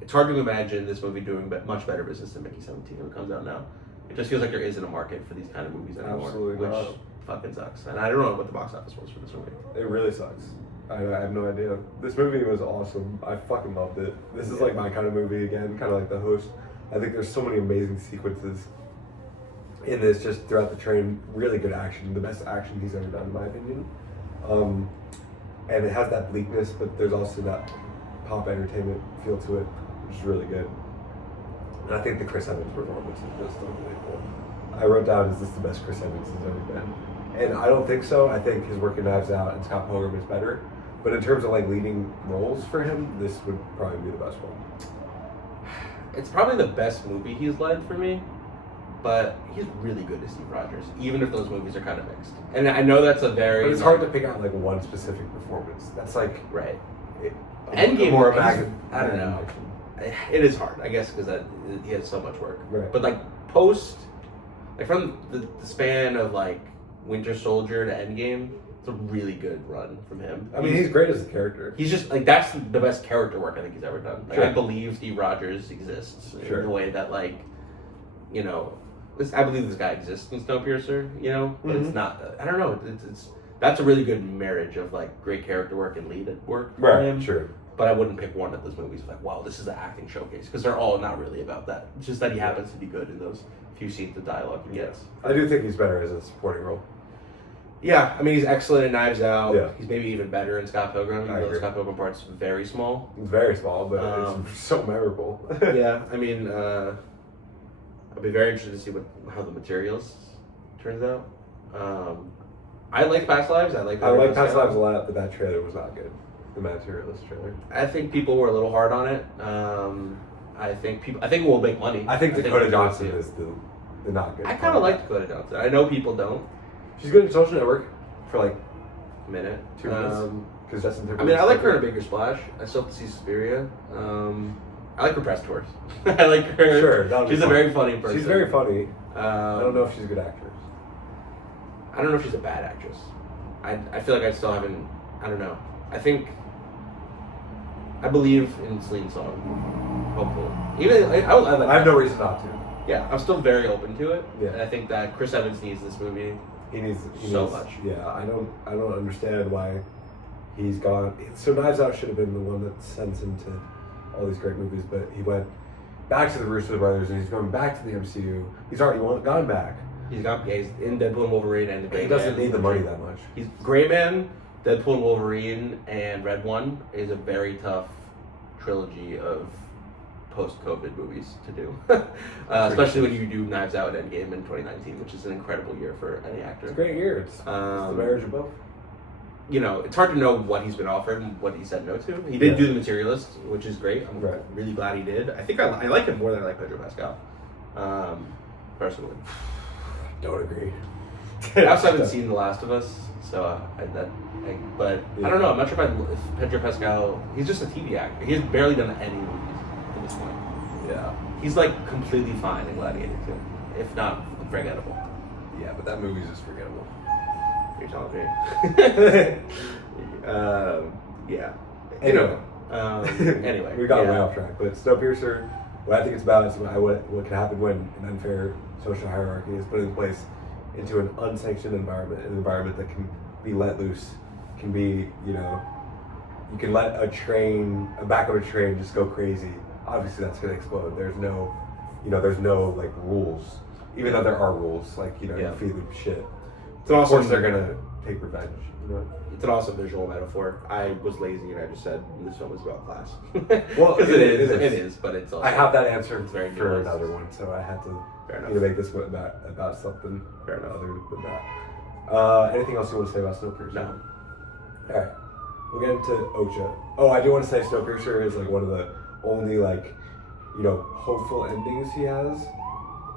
It's hard to imagine this movie doing much better business than Mickey 17 when it comes out now. It just feels like there isn't a market for these kind of movies anymore, which fucking sucks. And I don't know what the box office was for this movie. It really sucks. I have no idea. This movie was awesome. I fucking loved it. This is like my kind of movie again, kind of like The Host. I think there's so many amazing sequences in this, just throughout the train. Really good action, the best action he's ever done in my opinion. And it has that bleakness, but there's also that pop entertainment feel to it, which is really good. And I think the Chris Evans performance is just unbelievable. I wrote down, is this the best Chris Evans has ever been? And I don't think so. I think his work in Knives Out and Scott Pilgrim is better. But in terms of like leading roles for him, this would probably be the best one. It's probably the best movie he's led for me, but he's really good as Steve Rogers, even if those movies are kind of mixed. And I know that's a very... But it's hard to pick out like one specific performance. That's like... Right. Endgame more I don't know. It is hard, I guess, because he has so much work. Right. But like post... Like from the span of like Winter Soldier to Endgame. It's a really good run from him. I mean, he's great as a character. He's just like that's the best character work I think he's ever done. Like Sure. I believe Steve Rogers exists Sure. in the way that like, you know, I believe this guy exists in Snowpiercer. You know, but it's not. I don't know. It's that's a really good marriage of like great character work and lead work for Right. him. Sure. But I wouldn't pick one of those movies like, wow, this is the acting showcase because they're all not really about that. It's just that he happens to be good in those few scenes of dialogue he gets. I do think he's better as a supporting role. Yeah, I mean he's excellent in Knives Out. Yeah. He's maybe even better in Scott Pilgrim. I Even though the agree. Scott Pilgrim part's very small. It's very small, but it's so memorable. Yeah, I mean, I'll be very interested to see how the materials turns out. I like Past Lives. I like Past Lives a lot, but that trailer was not good. The Materialist trailer. I think people were a little hard on it. I think it will make money. I think Dakota we'll Johnson see it. is the not good. I kind of like Dakota Johnson. I know people don't. She's good in Social Network for like A minute. 2 minutes. Because Justin I mean, I like her in A Bigger Splash. I still have to see Suspiria. I like her press tours. I like her. Sure, that'll be she's a fun. very funny person. She's very funny. I I don't know if she's a good actress. I don't know if she's a bad actress. I feel like I still haven't. I don't know. I believe in Celine Song. Hopefully, even I have no reason not to. Yeah, I'm still very open to it. Yeah. And I think that Chris Evans needs this movie. He needs So much. Yeah, I don't understand why he's gone. So Knives Out should have been the one that sends him to all these great movies, but he went back to the Russo brothers and he's going back to the MCU. He's already gone back. He's in Deadpool and Wolverine and the Gray He doesn't Man. need the money that much. He's Gray Man, Deadpool and Wolverine, and Red One is a very tough trilogy of post-COVID movies to do. Especially when you do Knives Out and Endgame in 2019, which is an incredible year for any actor. It's a great year. It's the marriage of both. You know, it's hard to know what he's been offered and what he said no to. He did do The Materialist, which is great. I'm really glad he did. I think I like him more than I like Pedro Pascal, personally. Don't agree. I also haven't seen The Last of Us, so but I don't know. I'm not sure if Pedro Pascal. He's just a TV actor. He has barely done any movies at this point. Yeah. He's like completely fine in Gladiator too, if not forgettable. Yeah, but that movie's just forgettable. You're telling me. Yeah. Anyway. Anyway. We got way off track, but Snowpiercer, what I think it's about is what can happen when an unfair social hierarchy is put in place into an unsanctioned environment, an environment that can be let loose, can be, you can let a back of a train just go crazy. Obviously that's going to explode. There's no like rules, even though there are rules, like, you feed them shit. Of course they're going to take revenge, It's an awesome visual metaphor. I was lazy and I just said this film is about class. Well, because it is, but it's also. I have that answer very for nuanced. another one, so I had to Fair enough. make this one about something Fair enough. other than that. Anything else you want to say about Snowpiercer? No. All right, we'll get into Ocha. Oh, I do want to say Snowpiercer is like one of the only hopeful endings he has,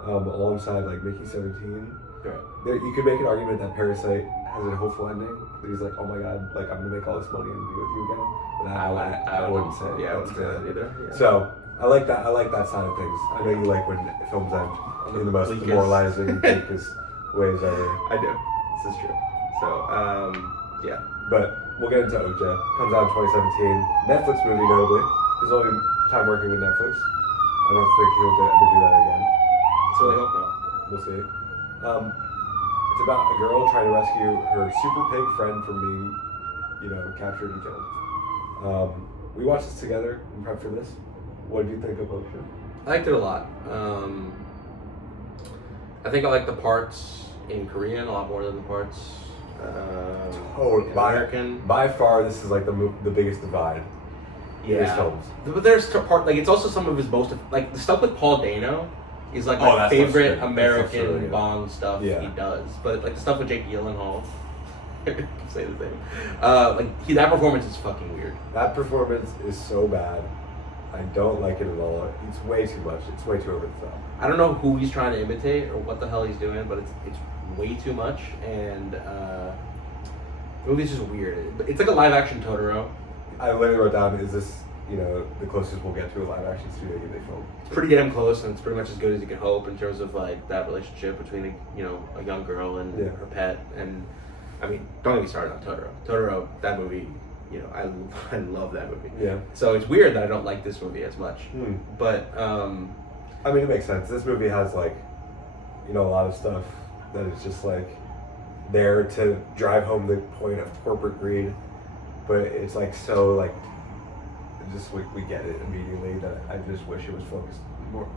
alongside like Mickey 17. Right. You could make an argument that Parasite has a hopeful ending. That he's like, oh my god, like I'm gonna make all this money and be with you again. But I wouldn't say. Yeah, I that's wouldn't say that either. Yeah. So I like that. I like that side of things. I know you like when films end in the most Bleakest. demoralizing, bleakest ways ever. I do. This is true. So, yeah. But we'll get into Ocha. Comes out in 2017. Netflix movie, notably. His only time working with Netflix. I don't think he'll ever do that again. So I hope not. We'll see. It's about a girl trying to rescue her super pig friend from being, captured and killed. We watched this together in prep for this. What did you think of Ocha? I liked it a lot. I think I like the parts in Korean a lot more than the parts in American. By far, this is like the biggest divide in his films. But there's it's also some of his most like the stuff with Paul Dano is like Oh, my that stuff's favorite great. American That stuff's really good. Bong stuff Yeah. he does. But like the stuff with Jake Gyllenhaal, say the same. That performance is fucking weird. That performance is so bad. I don't like it at all. It's way too much. It's way too over the top. I don't know who he's trying to imitate or what the hell he's doing, but it's way too much, and the movie's just weird. It's like a live action Totoro. I literally wrote down, is this you know, the closest we'll get to a live action Studio Ghibli film. It's pretty damn close, and it's pretty much as good as you can hope in terms of like that relationship between a young girl and her pet. And I mean, don't get me started on Totoro. Totoro, that movie, I love that movie. Yeah. So it's weird that I don't like this movie as much. But I mean, it makes sense. This movie has like, a lot of stuff that is just like there to drive home the point of corporate greed, but it's like so like. Just we get it immediately that I just wish it was focused more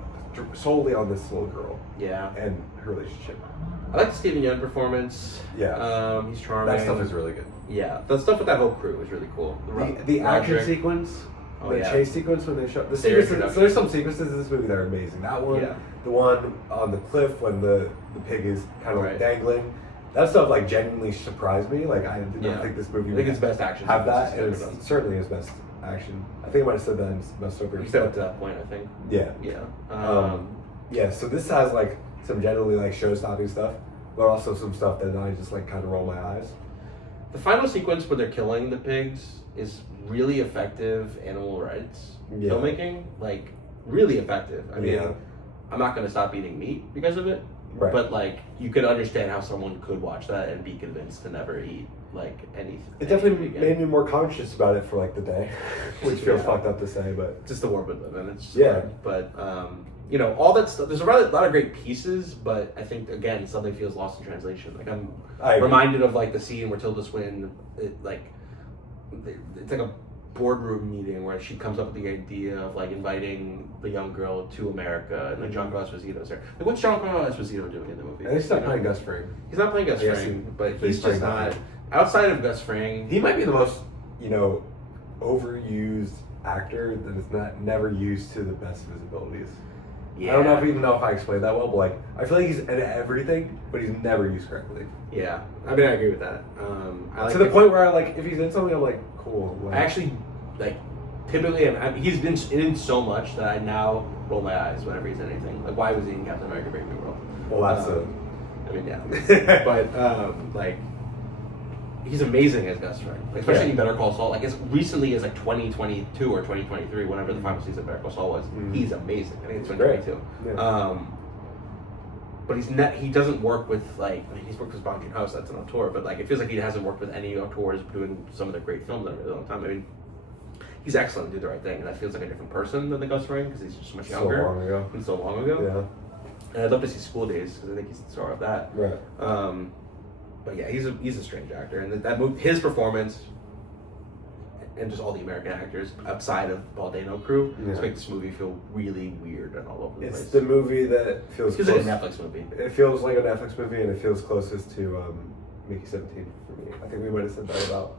solely on this little girl. Yeah. And her relationship. I like the Stephen Yeun performance. Yeah. He's charming. That stuff is really good. Yeah. The stuff with that whole crew is really cool. The action sequence, chase sequence when they show there's some sequences in this movie that are amazing. That one, the one on the cliff when the pig is kind of like dangling. That stuff like genuinely surprised me. Like I did not think this movie would it's best action have that, and it's certainly his best action. I think I might have said that in Best Over. You said up to that point, I think. Yeah. Yeah. So this has like some generally like show-stopping stuff, but also some stuff that I just like kind of roll my eyes. The final sequence where they're killing the pigs is really effective animal rights filmmaking. Like really effective. I mean, I'm not gonna stop eating meat because of it. Right. But like you could understand how someone could watch that and be convinced to never eat like anything. It definitely made me more conscious about it for like the day, which feels fucked up to say, but just the world we live in. It's just hard. But all that stuff. There's a lot of great pieces, but I think again something feels lost in translation. Like I'm reminded of like the scene where Tilda Swinton, it's like a boardroom meeting where she comes up with the idea of like inviting the young girl to America, and like Giancarlo Esposito's there. Like, what's Giancarlo Esposito doing in the movie? And he's not playing Gus Fring. He's not playing Gus Fring, but he's just not. Outside of Gus Fring, he might be the most overused actor that is never used to the best of his abilities. Yeah. I don't know if I explained that well, but like I feel like he's in everything, but he's never used correctly. Yeah, I mean I agree with that. To the point where if he's in something, I'm like cool. Like, I actually typically he's been in so much that I now roll my eyes whenever he's in anything. Like why was he in Captain America: Brave New World? Well, that's I mean yeah, but he's amazing as Gus Fring, especially in Better Call Saul. Like as recently as 2022 or 2023, whenever the final season of Better Call Saul was, he's amazing. I think it's 2022. Yeah. But he doesn't work with he's worked with Bong Joon-ho, that's an auteur, but it feels like he hasn't worked with any auteurs doing some of the great films in a really long time. I mean, he's excellent to do the right thing, and that feels like a different person than the Gus Fring because he's just much younger. So long ago. And so long ago. Yeah. And I'd love to see School Days because I think he's the star of that. Right. But yeah, he's a strange actor, and that movie, his performance, and just all the American actors outside of Paul Dano crew, just make this movie feel really weird and all over the place. It's the movie that feels like a Netflix movie. It feels like a Netflix movie, and it feels closest to Mickey 17 for me. I think we might have said that about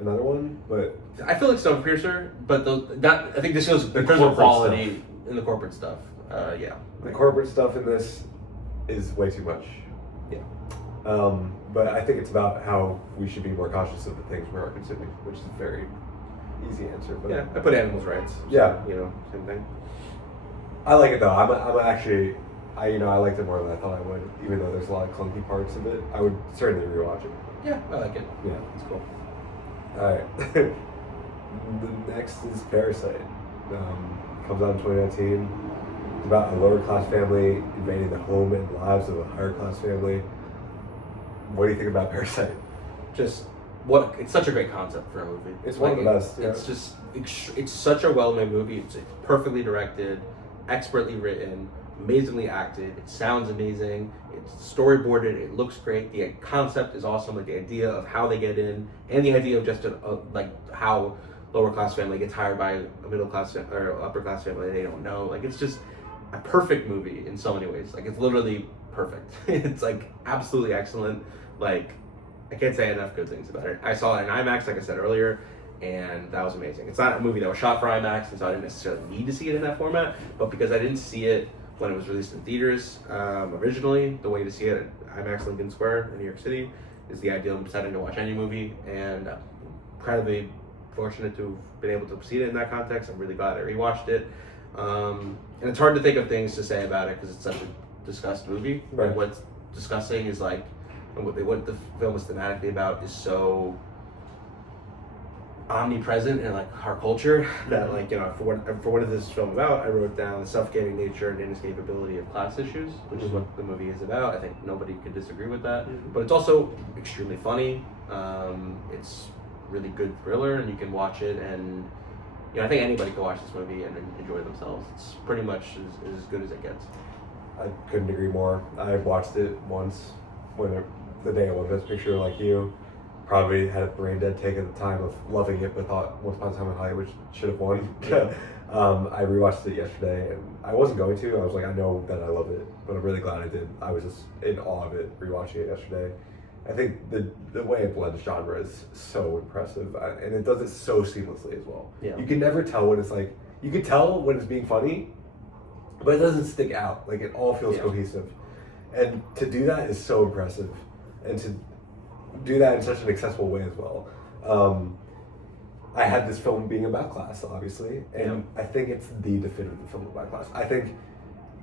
another one, but I feel like Snowpiercer, but I think this feels in terms of quality in the corporate stuff. The corporate stuff in this is way too much. Yeah. But I think it's about how we should be more conscious of the things we are consuming, which is a very easy answer. But yeah, I put animals' rights. Yeah, same thing. I like it though. I'm actually, I liked it more than I thought I would. Even though there's a lot of clunky parts of it, I would certainly rewatch it. Yeah, I like it. Yeah, it's cool. All right. The next is Parasite. Comes out in 2019. It's about a lower class family invading the home and lives of a higher class family. What do you think about Parasite? It's such a great concept for a movie. It's one of the best. Yeah. It's just it's such a well-made movie. It's perfectly directed, expertly written, amazingly acted. It sounds amazing. It's storyboarded. It looks great. The concept is awesome. Like the idea of how they get in, and the idea of just how lower class family gets hired by a middle class or upper class family they don't know. It's just a perfect movie in so many ways. It's literally perfect. It's absolutely excellent. I can't say enough good things about it. I saw it in IMAX, like I said earlier, and that was amazing. It's not a movie that was shot for IMAX, and so I didn't necessarily need to see it in that format, but because I didn't see it when it was released in theaters originally, the way to see it at IMAX Lincoln Square in New York City is the ideal of deciding to watch any movie, and I'm incredibly fortunate to have been able to see it in that context. I'm really glad I rewatched it. And it's hard to think of things to say about it because it's such a discussed movie. Right. And what's discussing is what the film is thematically about is so omnipresent in like our culture that like for what is this film about, I wrote down the suffocating nature and inescapability of class issues, which is what the movie is about. I think nobody could disagree with that. But it's also extremely funny. It's really good thriller, and you can watch it, and I think anybody can watch this movie and enjoy themselves. It's pretty much as good as it gets. I couldn't agree more. I watched it once the day I won Best Picture, like you. Probably had a brain dead take at the time of loving it, but thought Once Upon a Time in Hollywood should have won. I rewatched it yesterday, and I wasn't going to. I was like, I know that I love it, but I'm really glad I did. I was just in awe of it rewatching it yesterday. I think the way it blends genre is so impressive, and it does it so seamlessly as well. Yeah. You can never tell when it's like, you can tell when it's being funny, but it doesn't stick out. Like, it all feels cohesive. And to do that is so impressive. And to do that in such an accessible way as well. I had this film being about class, obviously, and I think it's the definitive film about class. I think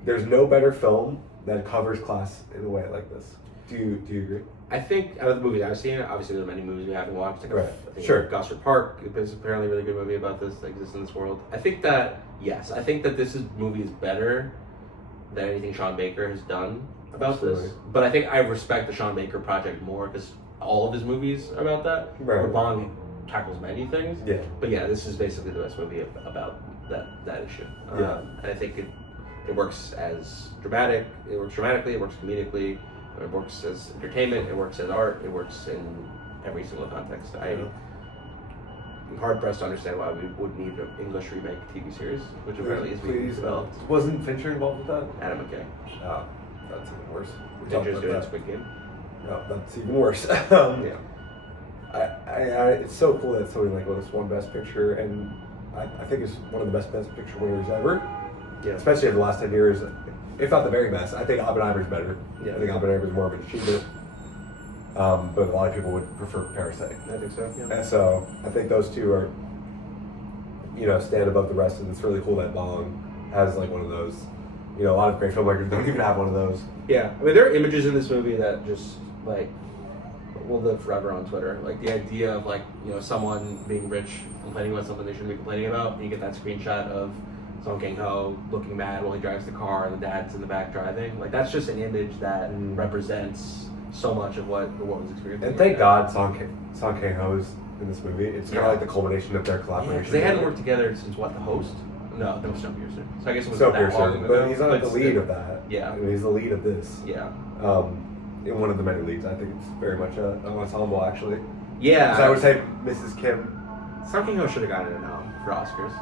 there's no better film that covers class in a way like this. Do you agree? I think out of the movies I've seen, obviously there's many movies we haven't watched. Like Right. I think Sure. Gosford Park is apparently a really good movie about this that exists in this world. I think that this movie is better than anything Sean Baker has done about Absolutely. this. But I think I respect the Sean Baker project more because all of his movies are about that. Right. Where Bong tackles many things. Yeah. But yeah, this is basically the best movie about that issue. Yeah. And I think it works as dramatic. It works dramatically. It works comedically. It works as entertainment. It works as art. It works in every single context. I'm hard pressed to understand why we would need an English remake TV series, which apparently is being developed. Wasn't Fincher involved with that? Adam McKay. Oh, that's even worse. Fincher's doing Squid Game. No, that's even worse. Yeah. It's so cool that something like this won Best Picture, and I think it's one of the best Picture winners ever. Yeah. Especially in the last 10 years, if not the very best. I think Oppenheimer's better. Yeah. I think Oppenheimer's more of an achievement. But a lot of people would prefer Parasite. I think so. Yeah. And so I think those two are, stand above the rest, and it's really cool that Bong has like one of those. A lot of great filmmakers don't even have one of those. Yeah, I mean, there are images in this movie that just like will live forever on Twitter. Like the idea of someone being rich complaining about something they shouldn't be complaining about, and you get that screenshot of Song Kang-ho looking mad while he drives the car and the dad's in the back driving. Like that's just an image that represents so much of what was experienced. And thank God Song Kang-ho is in this movie. It's kind of like the culmination of their collaboration. Yeah, they hadn't worked together since what, The Host? No, that was Snowpiercer. So I guess it was that long Snowpiercer, ago. but he's not the lead of that. Yeah. He's the lead of this. Yeah. In one of the many leads, I think it's very much an ensemble, actually. Yeah. So I would say Mrs. Kim. Song Kang-ho should have gotten a nom for Oscars.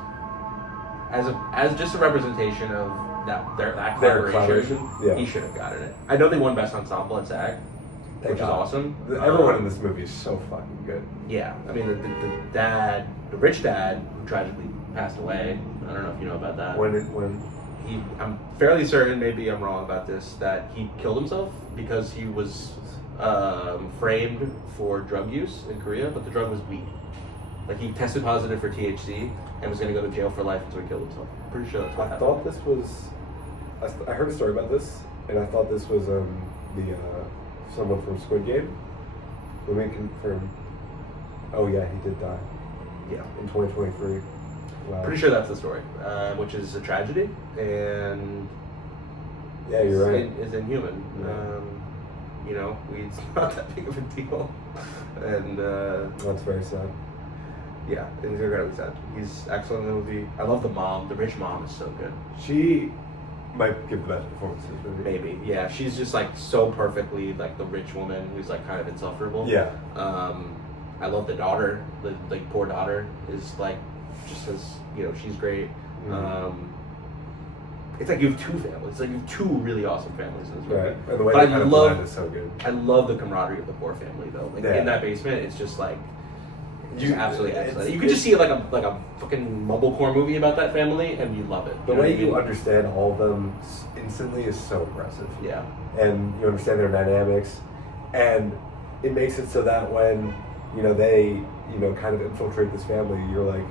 As just a representation of that collaboration, yeah. He should have gotten it. I know they won Best Ensemble at SAG, which is awesome. Everyone in this movie is so fucking good. Yeah, I mean the rich dad who tragically passed away. I don't know if you know about that. When I'm fairly certain, maybe I'm wrong about this, that he killed himself because he was framed for drug use in Korea, but the drug was weed. Like he tested positive for THC and was going to go to jail for life until he killed himself. Pretty sure that's what happened. I thought this was. I heard a story about this, and I thought this was someone from Squid Game. Let me confirm. Oh yeah, he did die. Yeah. In 2023. Wow. Pretty sure that's the story, which is a tragedy, and yeah, you're right. Is inhuman. Yeah. Weed's not that big of a deal, and that's very sad. Yeah, it's incredibly sad. He's excellent in the movie. I love the mom. The rich mom is so good. She might give the best performance in this movie. Maybe, yeah. She's just like so perfectly like the rich woman who's like kind of insufferable. Yeah. I love the daughter. The like poor daughter is like just as she's great. Mm-hmm. It's like you have two families. It's like you have two really awesome families in this movie. Right. And the way but they I kind of love blend is so good. I love the camaraderie of the poor family though. Like in that basement, it's just like. Just absolutely excellent. You could just see like a fucking mumblecore movie about that family, and you love it. The way you understand all of them instantly is so impressive. Yeah. And you understand their dynamics, and it makes it so that when they kind of infiltrate this family, you're like,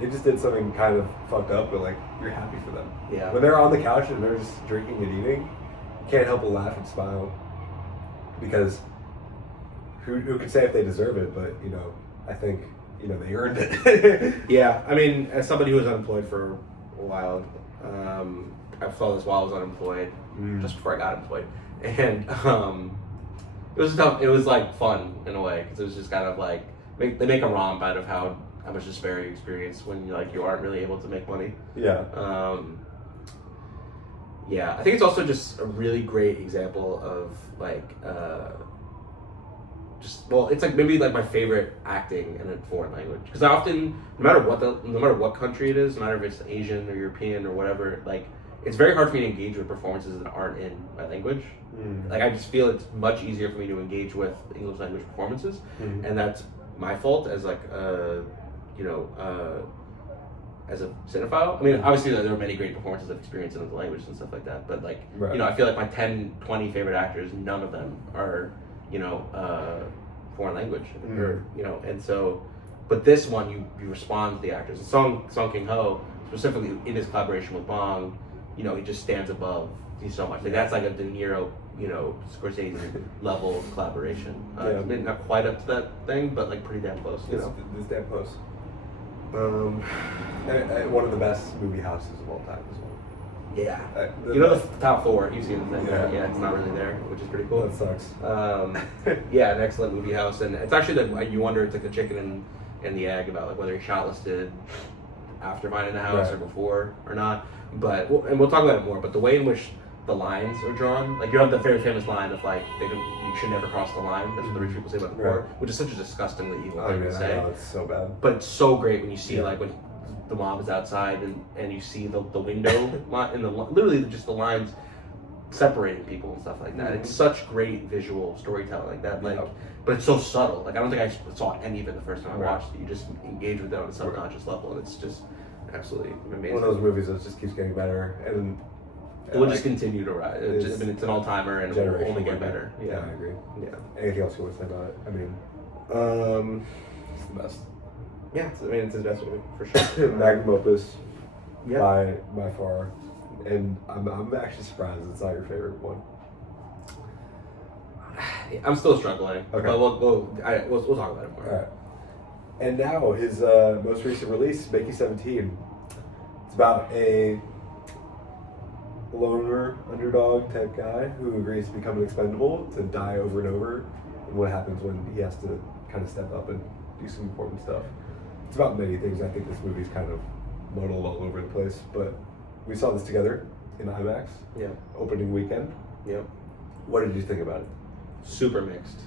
they just did something kind of fucked up, but like you're happy for them. Yeah. When they're on the couch and they're just drinking and eating, you can't help but laugh and smile, because who can say if they deserve it? But I think they earned it. Yeah, I mean, as somebody who was unemployed for a while, I saw this while I was unemployed, just before I got employed, and it was tough. It was like fun in a way because it was just kind of like they make a romp out of how much despair you experience when you aren't really able to make money. Yeah. Yeah, I think it's also just a really great example of it's like maybe like my favorite acting in a foreign language because I often, no matter what country it is, no matter if it's Asian or European or whatever, like it's very hard for me to engage with performances that aren't in my language. Like I just feel it's much easier for me to engage with English language performances, and that's my fault as as a cinephile. I mean, obviously there are many great performances I've experienced in the language and stuff like that, but right. I feel like my 10, 20 favorite actors, none of them are foreign language, or and so, but this one you respond to the actors. And Song Kang-ho, specifically in his collaboration with Bong, he just stands above these so much. Like that's like a De Niro, Scorsese level of collaboration. Maybe not quite up to that thing, but like pretty damn close. It's damn close. One of the best movie houses of all time as well. Yeah, the top four you've seen the thing. Yeah, it's not really there, which is pretty cool. That sucks. Yeah, an excellent movie house, and it's actually you wonder, it's like the chicken and the egg about like whether he shotlisted after finding the house or before or not. But we'll talk about it more. But the way in which the lines are drawn, like you have the very famous line of like you should never cross the line. That's what the rich people say about the poor, which is such a disgustingly evil thing to say. I know, it's so bad. But it's so great when you see like when the mom is outside and you see the window line and literally just the lines separating people and stuff like that. It's such great visual storytelling like that. But it's so subtle. Like I don't think I saw any of it the first time I watched it. You just engage with it on a subconscious level, and it's just absolutely amazing. One of those movies that just keeps getting better, and it will just continue to rise. It's an all-timer, and it will only get better. Yeah, I agree. Yeah. Anything else you want to say about it? I mean, it's the best. Yeah, it's his best movie for sure. Magnum opus, by far, and I'm actually surprised it's not your favorite one. I'm still struggling. Okay, but we'll talk about it more. All right. And now his most recent release, Mickey 17. It's about a loner underdog type guy who agrees to become an expendable to die over and over, and what happens when he has to kind of step up and do some important stuff. It's about many things. I think this movie's kind of muddled all over the place, but we saw this together in IMAX. Yeah. Opening weekend. Yep. What did you think about it? Super mixed.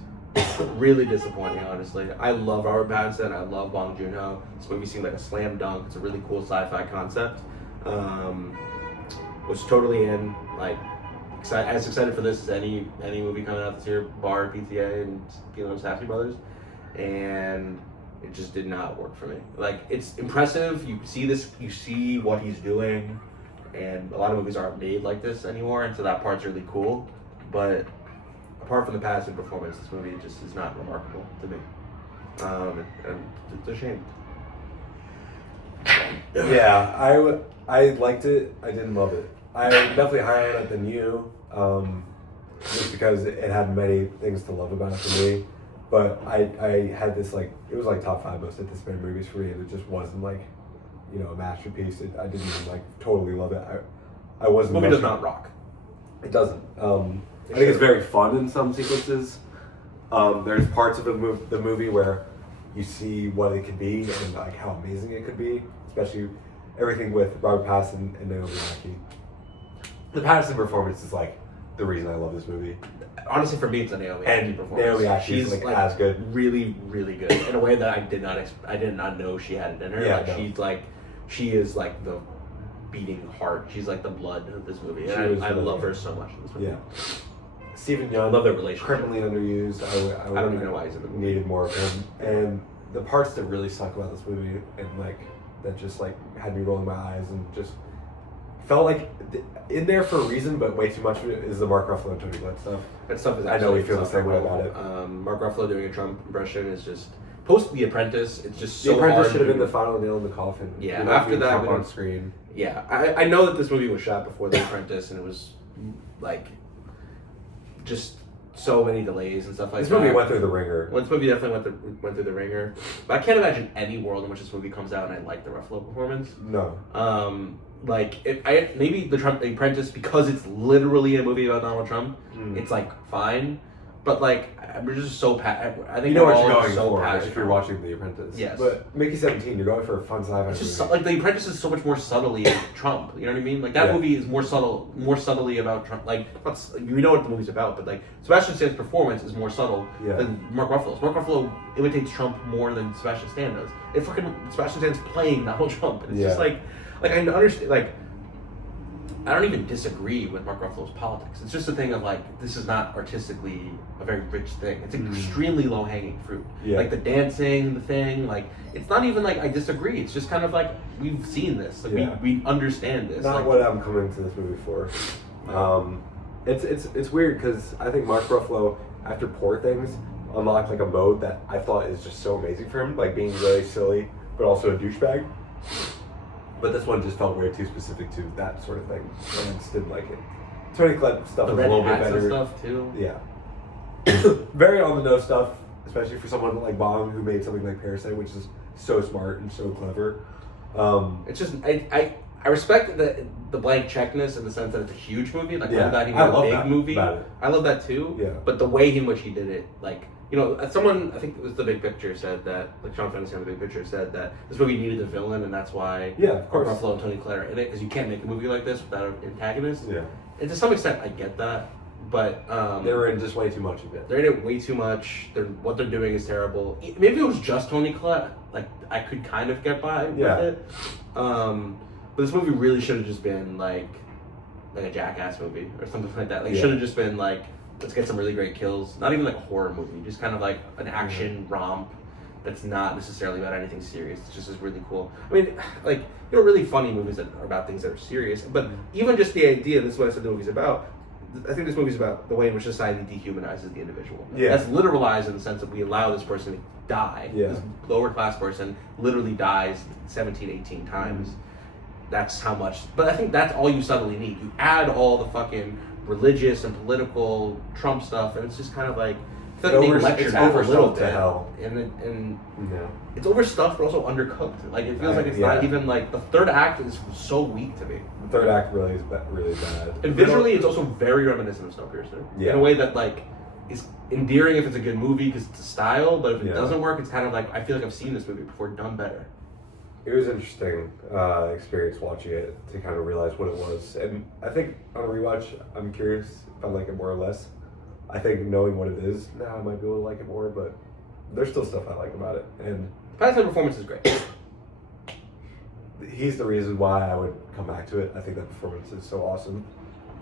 Really disappointing, honestly. I love Robert Pattinson. I love Bong Joon-ho. This movie seemed like a slam dunk. It's a really cool sci-fi concept. Was totally in. Like, as excited for this as any movie coming out this year, bar PTA and Safdie Brothers, and it just did not work for me. Like, it's impressive. You see what he's doing, and a lot of movies aren't made like this anymore, and so that part's really cool. But apart from the Pattinson performance, this movie just is not remarkable to me. And it's a shame. Yeah, I liked it. I didn't love it. I definitely higher on it than you, just because it had many things to love about it for me. But I had this it was top 5 most anticipated movies for me, and it just wasn't a masterpiece. I didn't even totally love it. I wasn't. The movie does not rock. It doesn't. I think it's very fun in some sequences. There's parts of the movie where you see what it could be and how amazing it could be, especially everything with Robert Pattinson and Naomi Ackie. The Pattinson performance is the reason I love this movie. Honestly, for me, it's a Naomi Ackie performance. Naomi Ackie is as good, really, really good in a way that I did not know she had it in her. Yeah, she is the beating heart. She's the blood of this movie, and I love her so much in this movie. Yeah. Stephen Young, I love their relationship. Criminally underused. I don't even know why he's in the movie. Needed more of him. And the parts that really suck about this movie and that just had me rolling my eyes and just felt in there for a reason, but way too much of it is the Mark Ruffalo and Tony Blair stuff. That stuff is. I know we feel the same way about it. Mark Ruffalo doing a Trump impression is just post The Apprentice. It's just so The Apprentice hard should have been the final nail in the coffin. Yeah. After that, Trump on screen. Yeah, I know that this movie was shot before The Apprentice, and it was just so many delays and stuff like This that. movie went through the ringer. Well, this movie definitely went through the ringer. But I can't imagine any world in which this movie comes out and I like the Ruffalo performance. No. Like maybe the Apprentice, because it's literally a movie about Donald Trump. It's like fine, but like we're just so I think you know we're what you're all going so for passionate. if you're watching The Apprentice. Yes. But Mickey 17, you're going for a fun sci-fi It's just movie. like The Apprentice is so much more subtly Trump. You know what I mean? Like that movie is more subtly about Trump. Like we know what the movie's about, but like Sebastian Stan's performance is more subtle than Mark Ruffalo's. Mark Ruffalo imitates Trump more than Sebastian Stan does. If fucking Sebastian Stan's playing Donald Trump, and it's just like I understand like. I don't even disagree with Mark Ruffalo's politics. It's just a thing of like, this is not artistically a very rich thing. It's extremely low hanging fruit. Yeah. Like the dancing, the thing, like it's not even like I disagree. It's just kind of like we've seen this. Like we understand this. Not like, what I'm coming to this movie for. It's weird because I think Mark Ruffalo, after Poor Things, unlocked like a mode that I thought is just so amazing for him, like being really silly but also a douchebag. But this one just felt way too specific to that sort of thing. I just didn't like it. Tony Collette stuff the was a red little bit hats better. and stuff too. Yeah. Very on the nose stuff, especially for someone like Bong who made something like Parasite, which is so smart and so clever. It's just I respect the blank checkness in the sense that it's a huge movie. Like I'm glad he made a big movie. I love that too. Yeah. But the way in which he did it, like. You know, someone, I think it was The Big Picture, said that, like Sean Fennessy on The Big Picture said that this movie needed a villain, and that's why of course. Ruffalo and Tony Collette are in it, because you can't make a movie like this without an antagonist. Yeah. And to some extent, I get that, but... they were in just way too much of it. They're in it way too much. What they're doing is terrible. Maybe if it was just Tony Collette, like, I could kind of get by with it. But this movie really should have just been, like a Jackass movie, or something like that. Like, it should have just been, like... Let's get some really great kills. Not even like a horror movie, just kind of like an action romp that's not necessarily about anything serious. It's just is really cool. I mean, like, you know, really funny movies that are about things that are serious. But even just the idea, this is what I said the movie's about. I think this movie's about the way in which society dehumanizes the individual. Yeah. That's literalized in the sense that we allow this person to die. Yeah. This lower class person literally dies 17, 18 times. That's how much. But I think that's all you subtly need. You add all the fucking religious and political Trump stuff, and it's just kind of like I feel like being lectured at a little bit. And it's overstuffed, but also undercooked. Like it feels like it's not even like the third act is so weak to me. The third act really is really bad. And visually, it's also very reminiscent of Snowpiercer in a way that like is endearing if it's a good movie because it's a style, but if it doesn't work, it's kind of like I feel like I've seen this movie before, done better. It was an interesting experience watching it to kind of realize what it was. And I think on a rewatch, I'm curious if I like it more or less. I think knowing what it is now, I might be able to like it more, but there's still stuff I like about it. And Pattinson's performance is great. He's the reason why I would come back to it. I think that performance is so awesome.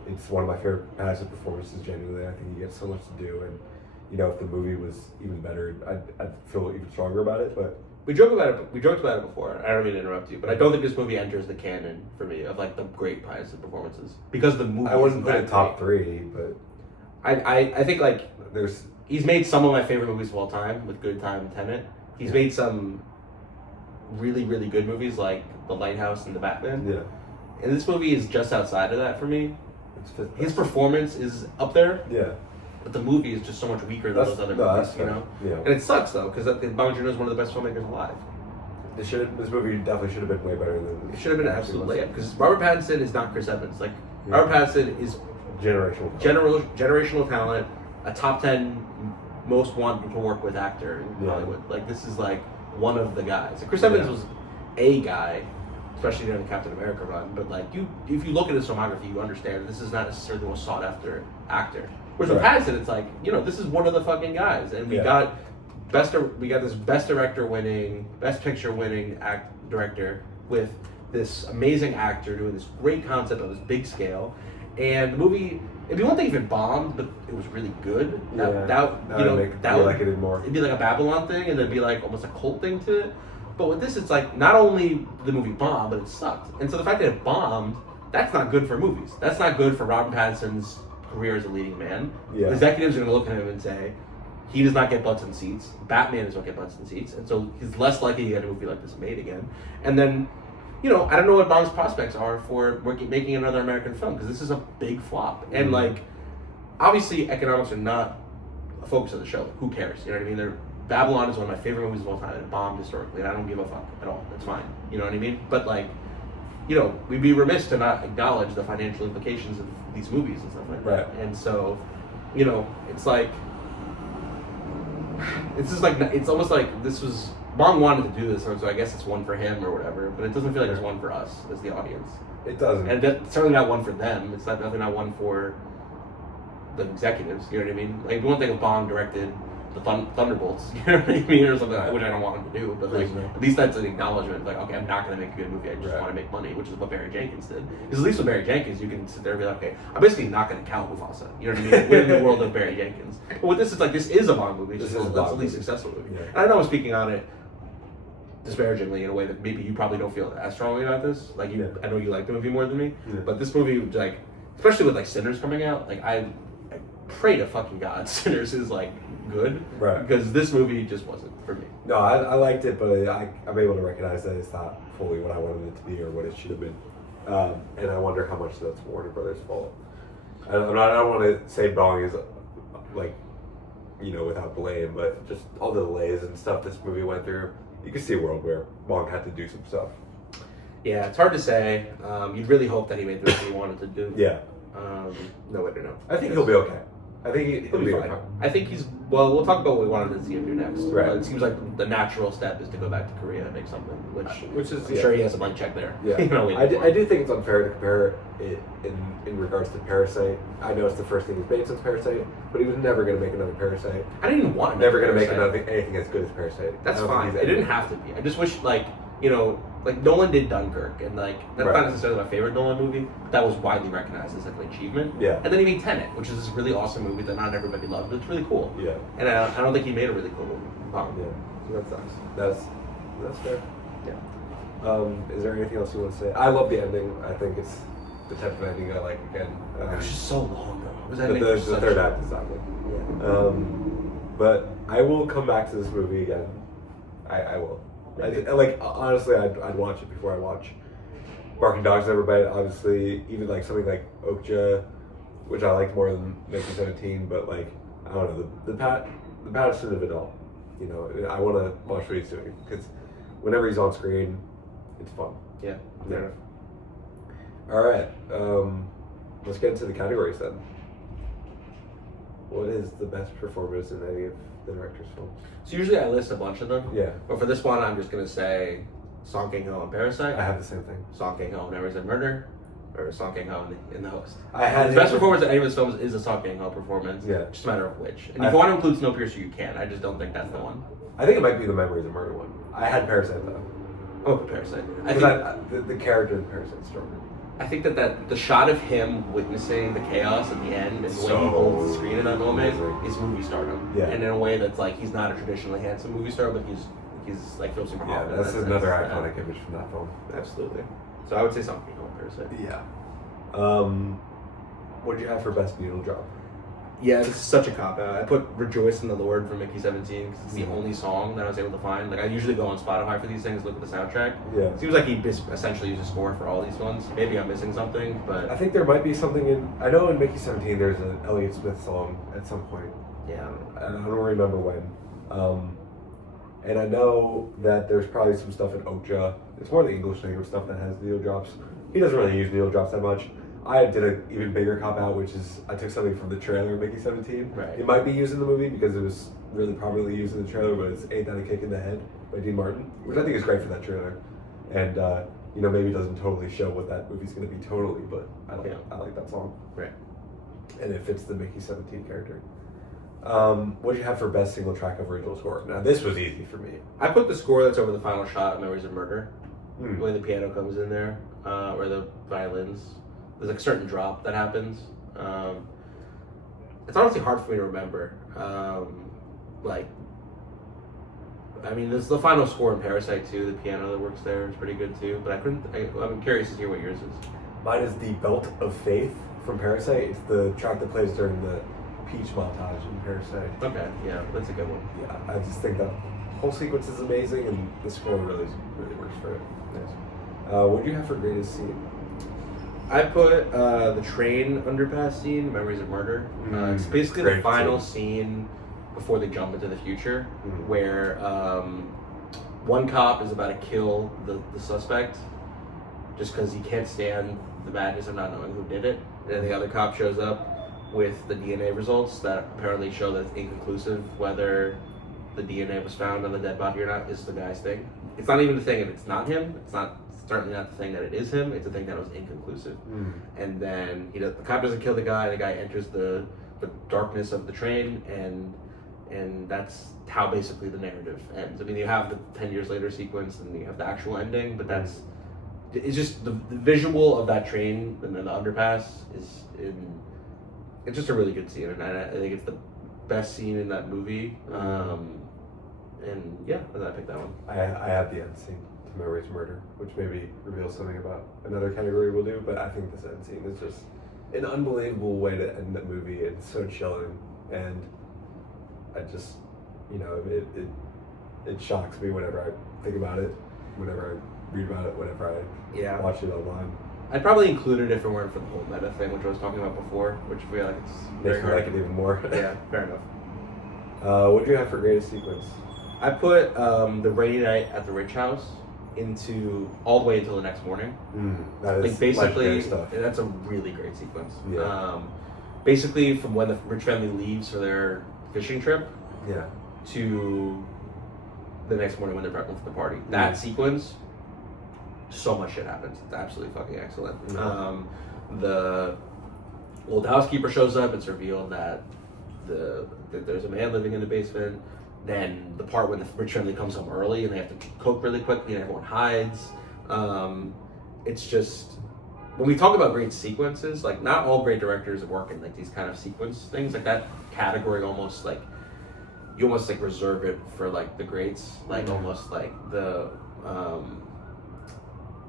It's one of my favorite Pattinson performances, genuinely. I think he gets so much to do. And, you know, if the movie was even better, I'd feel even stronger about it, but... We joked about it before. I don't mean to interrupt you, but I don't think this movie enters the canon for me of like the great Pattinson performances because the movie. I wouldn't put it top 3, but I think like there's he's made some of my favorite movies of all time with Good Time and Tenet. He's made some really really good movies like The Lighthouse and The Batman. Yeah, and this movie is just outside of that for me. His performance is up there. Yeah. But the movie is just so much weaker than those other movies, you know? Yeah. And it sucks, though, because Bong Joon is one of the best filmmakers alive. This movie definitely should have been way better than... It should have been an absolute layup, because Robert Pattinson is not Chris Evans. Like, Robert Pattinson is... Generational talent, a top 10 most wanted to work with actor in Hollywood. Like, this is, like, one of the guys. Like, Chris Evans was a guy, especially during the Captain America run, but, like, if you look at his filmography, you understand this is not necessarily the most sought-after actor. Whereas with Pattinson, it's like, you know, this is one of the fucking guys, and we got this best director winning, best picture winning director with this amazing actor doing this great concept on this big scale, and the movie. It'd be one thing if it bombed, but it was really good. That it'd be like a Babylon thing, and there'd be like almost a cult thing to it. But with this, it's like not only did the movie bomb, but it sucked. And so the fact that it bombed, that's not good for movies. That's not good for Robert Pattinson's career as a leading man. Executives are going to look at him and say, he does not get butts in seats. Batman does not get butts in seats. And so he's less likely to get a movie like this made again. And then, you know, I don't know what Bong's prospects are for making another American film, because this is a big flop. And, like, obviously economics are not a focus of the show. Like, who cares? You know what I mean? Babylon is one of my favorite movies of all time. It bombed historically, and I don't give a fuck at all. It's fine. You know what I mean? But like, you know, we'd be remiss to not acknowledge the financial implications of these movies and stuff like that. Right. And so, you know, it's like, it's almost like this was, Bong wanted to do this, so I guess it's one for him or whatever, but it doesn't feel like it's one for us as the audience. It doesn't. And it's certainly not one for them. It's definitely not one for the executives, you know what I mean? Like, one thing if Bong directed the Thunderbolts, you know what I mean, or something, which I don't want him to do, but like, at least that's an acknowledgement, like, okay, I'm not going to make a good movie, I just want to make money, which is what Barry Jenkins did. Because at least with Barry Jenkins, you can sit there and be like, okay, I'm basically not going to count Mufasa, you know what I mean? We're in the world of Barry Jenkins. But with this, it's like, this is a Bong movie, that's the least successful movie. Yeah. And I know I'm speaking on it disparagingly in a way that maybe you probably don't feel as strongly about this. Like, I know you like the movie more than me, but this movie, like, especially with like Sinners coming out, like, I pray to fucking God Sinners is like good, right? Because this movie just wasn't for me. No, I liked it, but I'm able to recognize that it's not fully what I wanted it to be or what it should have been, and I wonder how much that's Warner Brothers' fault. I don't want to say Bong is like, you know, without blame, but just all the delays and stuff this movie went through. You can see a world where Bong had to do some stuff. Yeah, it's hard to say. You'd really hope that he made the movie he wanted to do. Yeah. No way to know. I think he'll be okay. I think he'll be fine. okay. I think well, we'll talk about what we wanted to see him do next. Right. It seems like the natural step is to go back to Korea and make something, which is, I'm sure he has a blank check there. Yeah. You know, I do think it's unfair to compare it in regards to Parasite. I know it's the first thing he's made since Parasite, but he was never going to make another Parasite. I didn't even want never going to make anything as good as Parasite. That's fine. It didn't have to be. I just wish, like, you know, like Nolan did Dunkirk, and like that's not necessarily my favorite Nolan movie, but that was widely recognized as like an achievement. Yeah. And then he made Tenet, which is this really awesome movie that not everybody loved, but it's really cool. Yeah. And I don't think he made a really cool movie. Yeah. That sucks. That's fair. Yeah. Is there anything else you want to say? I love the ending. I think it's the type of ending I like again. It was just so long though. The third act is not good. Yeah. But I will come back to this movie again. I will. Honestly, I'd watch it before I watch Barking Dogs Never Bite. Obviously, even like something like Okja, which I liked more than Mickey 17. But like, I don't know, the Patterson of it all. You know, I want to watch what he's doing because whenever he's on screen, it's fun. Yeah. All right, let's get into the categories then. What is the best performance in any of the director's films? So usually I list a bunch of them. Yeah. But for this one, I'm just gonna say Song Kang-ho in Parasite. I have the same thing. Song Kang-ho in Memories of Murder, or Song Kang-ho in The Host. The best performance in any of his films is a Song Kang-ho performance. Yeah. Just a matter of which. And if you want to include Snowpiercer, you can. I just don't think that's the one. I think it might be the Memories of Murder one. I had Parasite though. Oh, Parasite. The character in Parasite is stronger. I think that the shot of him witnessing the chaos at the end and the way he holds the screen in that moment is movie stardom. Yeah. And in a way that's like he's not a traditionally handsome movie star, but he's like feels super confident. Yeah, that's another iconic image from that film. Absolutely. So I would say something on Parasite. Yeah. What did you have for best needle drop? Yeah, this is such a cop-out. I put Rejoice in the Lord from Mickey 17 because it's the only song that I was able to find. Like, I usually go on Spotify for these things, look at the soundtrack. Yeah. It seems like he essentially used a score for all these ones. Maybe I'm missing something, but... I think there might be something in... I know in Mickey 17 there's an Elliott Smith song at some point. Yeah. I don't remember when. And I know that there's probably some stuff in Okja. It's more the English language stuff that has needle drops. He doesn't really use needle drops that much. I did an even bigger cop-out, which is I took something from the trailer of Mickey 17. Right. It might be used in the movie because it was really properly used in the trailer, but it's Ain't That a Kick in the Head by Dean Martin, which I think is great for that trailer. And, maybe doesn't totally show what that movie's going to be totally, but I like that song. Right. And it fits the Mickey 17 character. What do you have for best single track of original score? Now, this was easy for me. I put the score that's over the final shot of Memories of Murder. The way the piano comes in there, or the violins. There's like a certain drop that happens. It's honestly hard for me to remember. There's the final score in Parasite too. The piano that works there is pretty good too. But I'm curious to hear what yours is. Mine is the Belt of Faith from Parasite. It's the track that plays during the Peach montage in Parasite. Okay, yeah, that's a good one. Yeah, I just think that whole sequence is amazing, and the score really works for it. Nice. What do you have for greatest scene? I put the train underpass scene, Memories of Murder. It's basically the final scene before they jump into the future, Mhm. where one cop is about to kill the suspect just because he can't stand the madness of not knowing who did it. And then the other cop shows up with the DNA results that apparently show that it's inconclusive whether the DNA was found on the dead body or not is the guy's thing. It's not even the thing if it's not him. It's certainly not the thing that it is him. It's the thing that it was inconclusive. Mm. And then the cop doesn't kill the guy. The guy enters the darkness of the train, and that's how basically the narrative ends. I mean, you have the 10 years later sequence, and you have the actual ending, but it's just the visual of that train and then the underpass it's just a really good scene, and I think it's the best scene in that movie. And yeah, I picked that one. I have the end scene to Memory's Murder, which maybe reveals something about another category we'll do, but I think this end scene is just an unbelievable way to end the movie. It's so chilling, and I just, it shocks me whenever I think about it, whenever I read about it, whenever I watch it online. I'd probably include it if it weren't for the whole meta thing, which I was talking about before, which I feel like it's very Makes me hard. like it even more. Yeah, fair enough. What do you have for greatest sequence? I put the rainy night at the Rich House into all the way until the next morning. That is Like basically, legendary stuff. that's a really great sequence. Yeah. Basically, from when the rich family leaves for their fishing trip Yeah. to the next morning when they're prepping for the party. That sequence, so much shit happens. It's absolutely fucking excellent. The old housekeeper shows up. It's revealed that that there's a man living in the basement. Then the part when the rich family comes home early and they have to cook really quickly and everyone hides. It's just, when we talk about great sequences, like not all great directors work in like these kind of sequence things. Like that category almost like, you almost like reserve it for like the greats, like almost like the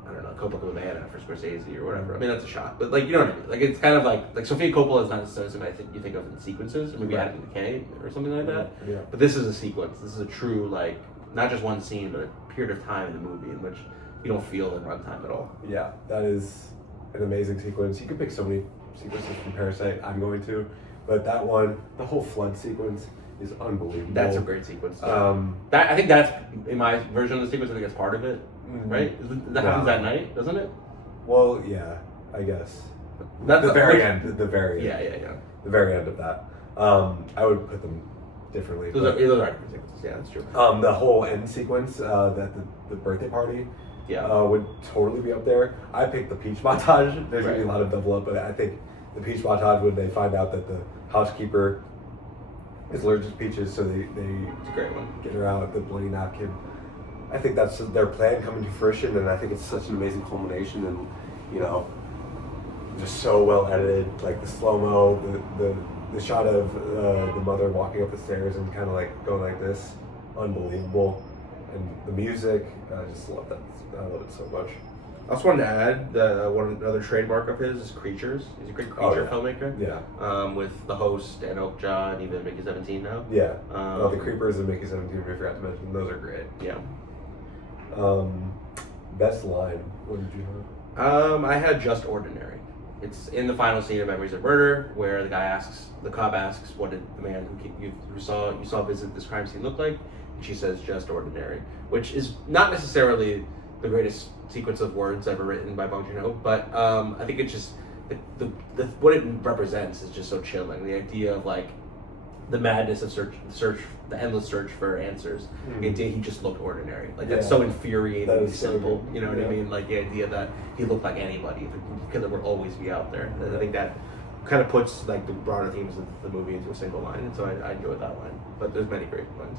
I don't know, Coppola for Scorsese or whatever. I mean, that's a shot, but like, you know what I mean? Like, it's kind of like Sofia Coppola is not necessarily something I think you think of in sequences, or maybe Adam McKay or something like that. Yeah. But this is a sequence. This is a true, like, not just one scene, but a period of time in the movie in which you don't feel in runtime at all. Yeah, that is an amazing sequence. You could pick so many sequences from Parasite. I'm going to, but that one, the whole flood sequence is unbelievable. That's a great sequence. Um, I think that's, in my version of the sequence, I think that's part of it, right? That happens that night, doesn't it? Well, yeah, I guess. That's The very end. The very end. Yeah. The very end of that. I would put them differently. Those are different sequences. Yeah, that's true. The whole end sequence, that the birthday party, would totally be up there. I picked the peach montage. There's gonna be a lot of double up, but I think the peach montage when they find out that the housekeeper is allergic to peaches, so they It's a great one. get her out the bloody napkin. I think that's their plan coming to fruition, and I think it's such an amazing culmination, and just so well edited. Like the slow mo, the shot of the mother walking up the stairs and kind of like going like this, unbelievable, and the music, I just love that. I love it so much. I also wanted to add another trademark of his is Creatures. He's a great creature filmmaker. Yeah. With The Host and Oakjaw and even Mickey 17 now. Yeah. The Creepers and Mickey 17, we forgot to mention. Those are great. Yeah. Best line. What did you have? I had Just Ordinary. It's in the final scene of Memories of Murder, where the cop asks, "What did the man who you saw visit this crime scene look like?" And she says, "Just ordinary," which is not necessarily the greatest sequence of words ever written by Bong Joon-ho, but I think it's just the what it represents is just so chilling. The idea of like the madness of the endless search for answers. The idea he just looked ordinary, like that's so infuriatingly simple. So you know what I mean? Like the idea that he looked like anybody because it would always be out there. And I think that kind of puts like the broader themes of the movie into a single line, and so I enjoyed that line. But there's many great lines.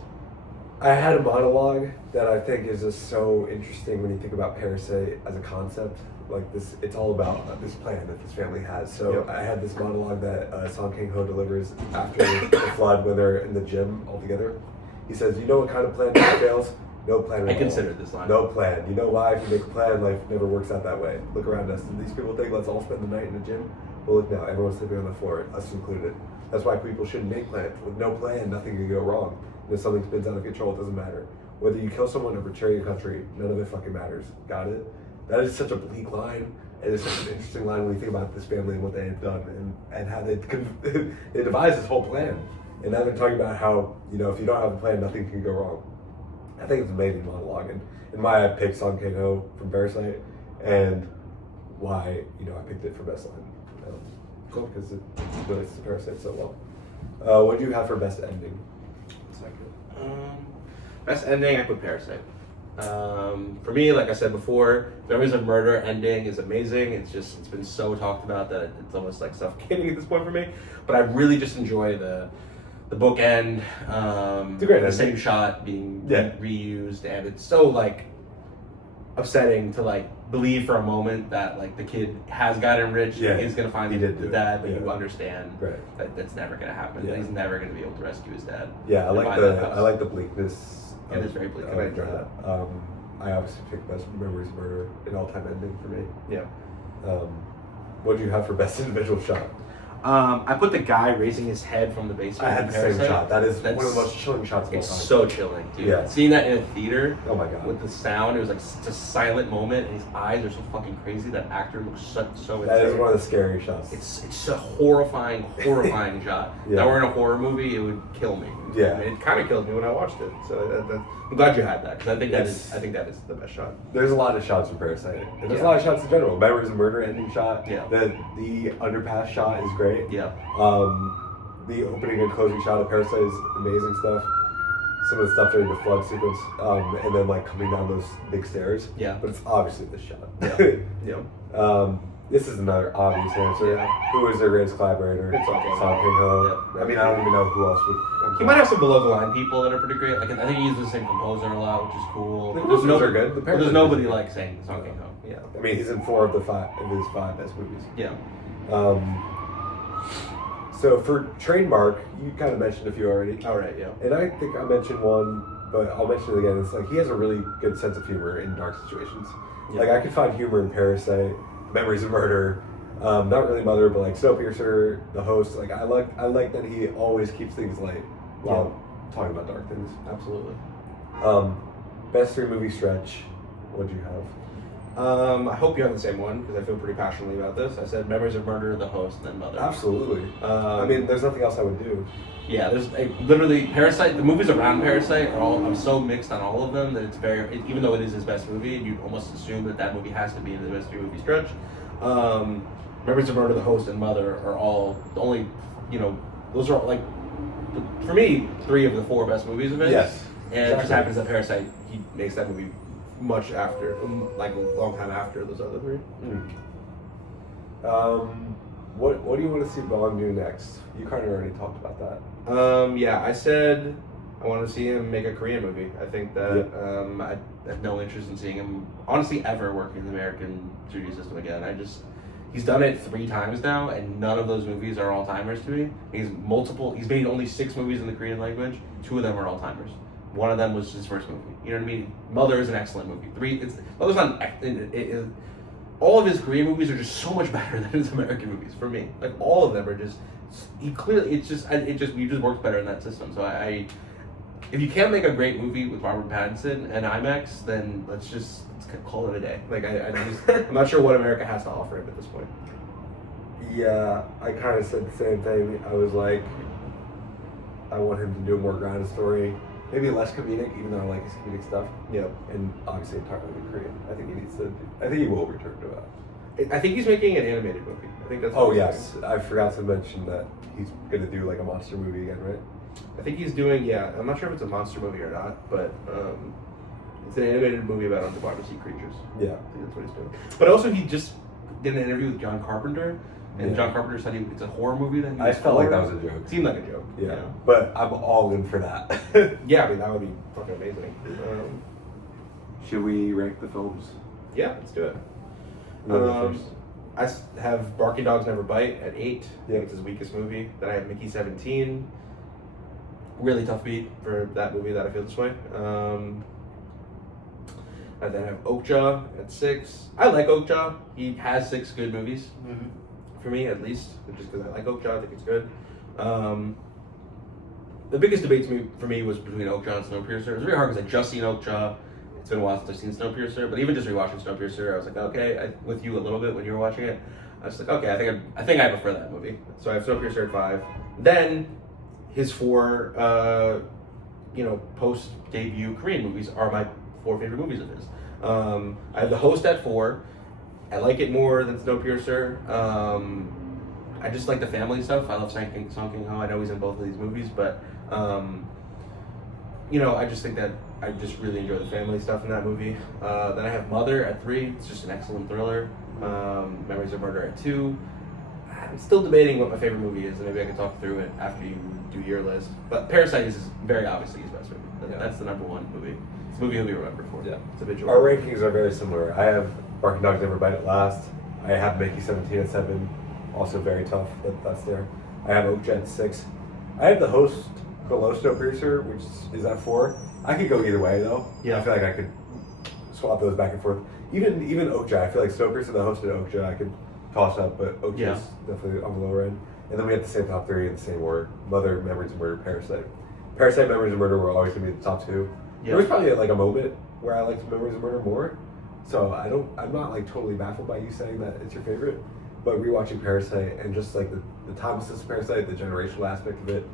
I had a monologue that I think is just so interesting when you think about Parasite as a concept. Like this, it's all about this plan that this family has. So I had this monologue that Song Kang-ho delivers after the flood when they're in the gym all together. He says, "You know what kind of plan fails? No plan at all. I considered this line. No plan. You know why? If you make a plan, life never works out that way. Look around us. Do these people think let's all spend the night in the gym? Well, look now. Everyone's sleeping on the floor, us included. That's why people shouldn't make plans. With no plan, nothing can go wrong. And if something spins out of control, it doesn't matter. Whether you kill someone or betray your country, none of it fucking matters. Got it?" That is such a bleak line. And it's such an interesting line when you think about this family and what they had done and how they devised this whole plan. And now they're talking about how, if you don't have a plan, nothing can go wrong. I think it's an amazing monologue. And why I picked Song Kang-ho from Parasite, and why, I picked it for best line. Cool. Because it relates to Parasite so well. What do you have for best ending? Best ending, I put Parasite. For me, like I said before, Memories of Murder ending is amazing. It's been so talked about that it's almost like suffocating at this point for me. But I really just enjoy the bookend, it's a great the ending. same shot being reused, and it's so like upsetting to like believe for a moment that like the kid has got enriched, he's gonna find the dad, but you understand that that's never gonna happen. That he's never gonna be able to rescue his dad. Yeah, I like the bleakness. It is very bleak. I enjoy that. I obviously picked Best Memories of Murder, an all-time ending for me. Yeah. What do you have for best individual shot? I put the guy raising his head from the basement. I had the same shot. That's one of the most chilling shots of all It's time. so chilling, dude. Yeah. Seeing that in a theater, oh my god, with the sound, it was like such a silent moment, and his eyes are so fucking crazy. That actor looks so insane. That is one of the scary shots. It's a horrifying shot. If I were in a horror movie, it would kill me. Yeah. I mean, it kind of killed me when I watched it. So I'm glad you had that, because I think that is the best shot. There's a lot of shots from Parasite. And there's a lot of shots in general. Memories of Murder ending shot. Yeah. The underpass shot is great. Yeah. The opening and closing shot of Parasite is amazing stuff. Some of the stuff during the flood sequence, and then like coming down those big stairs. Yeah. But it's obviously this shot. Yeah. This is another obvious answer. Yeah. Who was their greatest collaborator? It's Song Kang-ho. Song Kang-ho. Yeah. I mean, I don't even know who else would. He might have some below the line people that are pretty great. Like I think he uses the same composer a lot, which is cool. The composers are good. There's nobody like saying Song Kang-ho. Yeah. I mean, he's in 4 of his 5 best movies. Yeah. So for trademark, you kind of mentioned a few already. All right. Yeah. And I think I mentioned one, but I'll mention it again. It's like he has a really good sense of humor in dark situations. Yeah. Like I could find humor in Parasite, Memories of Murder, not really Mother, but like Snowpiercer, The Host. Like I like that he always keeps things light while talking about dark things. Absolutely. Best 3 movie stretch. What do you have? I hope you have the same one, because I feel pretty passionately about this. I said Memories of Murder, The Host, and then Mother. Absolutely. I mean, there's nothing else I would do. Yeah, there's literally Parasite. The movies around Parasite are all. I'm so mixed on all of them that it's even though it is his best movie, you'd almost assume that movie has to be in the best 3 movie stretch. Memories of Murder, The Host, and Mother are all the only. Those are like for me 3 of the 4 best movies of his. Yes. And it just happens that Parasite, he makes that movie much after, like a long time after those other 3. What do you want to see Bong do next? You kind of already talked about that. Yeah, I said I want to see him make a Korean movie. I think that I have no interest in seeing him, honestly, ever working in the American studio system again. He's done it 3 times now, and none of those movies are all-timers to me. He's made only 6 movies in the Korean language. 2 of them are all-timers. One of them was his first movie. You know what I mean? Mother is an excellent movie. Mother's not. All of his Korean movies are just so much better than his American movies for me. Like all of them are just. It just works better in that system. So if you can't make a great movie with Robert Pattinson and IMAX, then let's call it a day. Like I'm not sure what America has to offer him at this point. Yeah, I kind of said the same thing. I was like, I want him to do a more grounded story. Maybe less comedic, even though I like his comedic stuff. Yeah. And obviously entirely Korean. I think he will return to that. I think he's making an animated movie. I think that's. Oh yes, I forgot to mention that he's gonna do like a monster movie again, right? I think he's doing. Yeah, I'm not sure if it's a monster movie or not, but it's an animated movie about underwater sea creatures. Yeah, I think that's what he's doing. But also, he just did an interview with John Carpenter. And John Carpenter said it's a horror movie. Then I felt like that was a joke. It seemed like a joke. Yeah, but I'm all in for that. Yeah, I mean that would be fucking amazing. Should we rank the films? Yeah, let's do it. First. I have Barking Dogs Never Bite at 8. I Yeah. think it's his weakest movie. Then I have Mickey 17. Really tough beat for that movie that I feel this way. And then I have Okja at 6. I like Okja. He has 6 good movies. For me, at least, just because I like Okja, I think it's good. The biggest debate for me was between Okja and Snowpiercer. It was very hard because I just seen Okja. It's been a while since I've seen Snowpiercer, but even just rewatching Snowpiercer, I was like, okay, with you a little bit when you were watching it, I was like, okay, I think I prefer that movie. So I have Snowpiercer at 5. Then his 4, post debut Korean movies are my 4 favorite movies of his. I have The Host at 4. I like it more than Snowpiercer. I just like the family stuff. I love Song Kang-ho. I know he's in both of these movies, but I just think that I just really enjoy the family stuff in that movie. Then I have Mother at 3. It's just an excellent thriller. Memories of Murder at 2. I'm still debating what my favorite movie is, and maybe I can talk through it after you do your list. But Parasite is very obviously his best movie. That's the number 1 movie. It's a movie he'll be remembered for. Yeah. It's a visual. Our rankings are very similar. I have Barking Dogs Never Bite at Last. I have Mickey 17 at 7. Also very tough that's there. I have Oakja at 6. I have The Host below Snowpiercer, which is at 4. I could go either way though. Yeah. I feel like I could swap those back and forth. Even Oakja, I feel like Snowpiercer, The Host, and Oakja I could toss up, but Oakja is definitely on the lower end. And then we have the same top 3 in the same order: Mother, Memories of Murder, Parasite. Parasite, Memories of Murder were always gonna be the top 2. Yeah. There was probably like a moment where I liked Memories of Murder more. So I'm not like totally baffled by you saying that it's your favorite, but rewatching Parasite and just like the timelessness of Parasite, the generational aspect of it,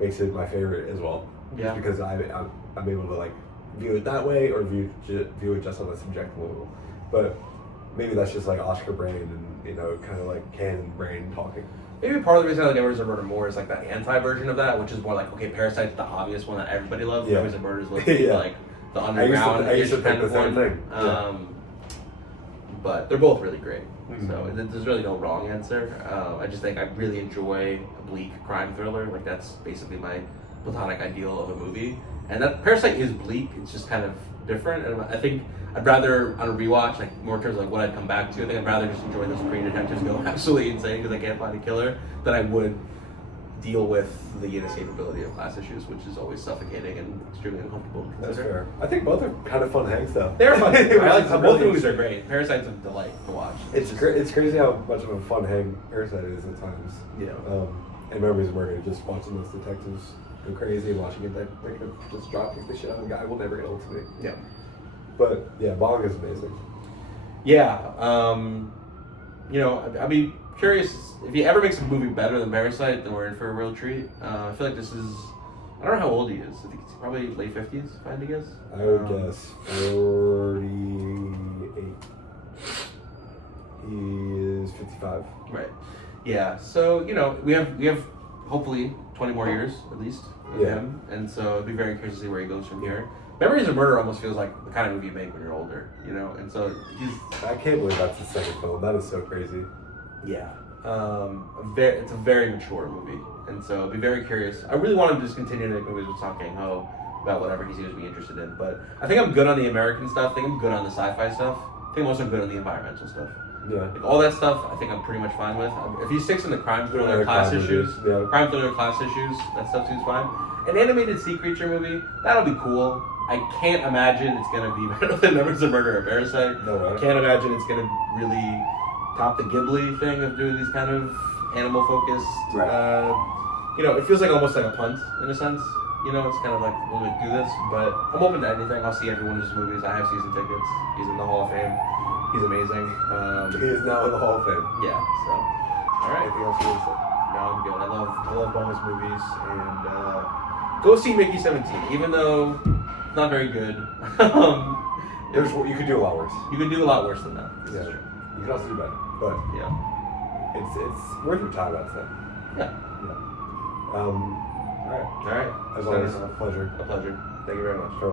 makes it my favorite as well. Yeah. Just because I'm able to like view it that way or view it just on a subjective level. But maybe that's just like Oscar brain and kind of like canon brain talking. Maybe part of the reason I like Memories of Murder more is like the anti version of that, which is more like, okay, Parasite's the obvious one that everybody loves. Yeah. Memories of Murder is like the underground. I used to think the same thing. But they're both really great. Mm-hmm. So there's really no wrong answer. I just think I really enjoy a bleak crime thriller. Like that's basically my platonic ideal of a movie. And that Parasite is bleak. It's just kind of different. And I think I'd rather on a rewatch, like more in terms of like what I'd come back to. I think I'd rather just enjoy those Korean detectives go absolutely insane because they can't find a killer than I would deal with the inescapability of class issues, which is always suffocating and extremely uncomfortable to consider. That's fair. I think both are kind of fun hangs though. They're fun. I like both really movies are great. Parasite's a delight to watch. It's crazy how much of a fun hang Parasite is at times. Yeah. And Memories of Murder, just watching those detectives go crazy, watching it, they could just drop kick the shit out of a guy will never get old to me. Yeah. But yeah, Bong is amazing. Yeah. I'd be curious if he ever makes a movie better than Parasite, then we're in for a real treat. I feel like this is. I don't know how old he is. I think he's probably late 50s, if I had to guess. I would guess 48. He is 55. Right. Yeah. So we have hopefully 20 more years at least with him, and so I'd be very curious to see where he goes from here. Memories of Murder almost feels like the kind of movie you make when you're older, and so I can't believe that's the second film. That is so crazy. Yeah. It's a very mature movie, and so I'd be very curious. I really want him to just continue to make movies with Song Kang-ho about whatever he seems to be interested in, but I think I'm good on the American stuff. I think I'm good on the sci-fi stuff. I think I'm also good on the environmental stuff. Yeah. Like all that stuff, I think I'm pretty much fine with. If he sticks in the crime thriller class issues, crime thriller class issues, that stuff seems fine. An animated sea creature movie, that'll be cool. I can't imagine it's gonna be better than Memories of Murder or Parasite. No way. I can't imagine it's gonna really top the Ghibli thing of doing these kind of animal focused. Right. It feels like almost like a punt in a sense. It's kind of like we'll do this, but I'm open to anything. I'll see every one of his movies. I have season tickets. He's in the Hall of Fame. He's amazing. He is now in the Hall of Fame. Yeah. So, all right. Anything else you want to say? No, I'm good. I love Bong's movies, and go see Mickey 17, even though it's not very good. You could do a lot worse. You can do a lot worse than that. This is true. You can also do better, but Yeah. it's worth your time. I'd say. Yeah. All right. All right. As always, a pleasure. A pleasure. Thank you very much.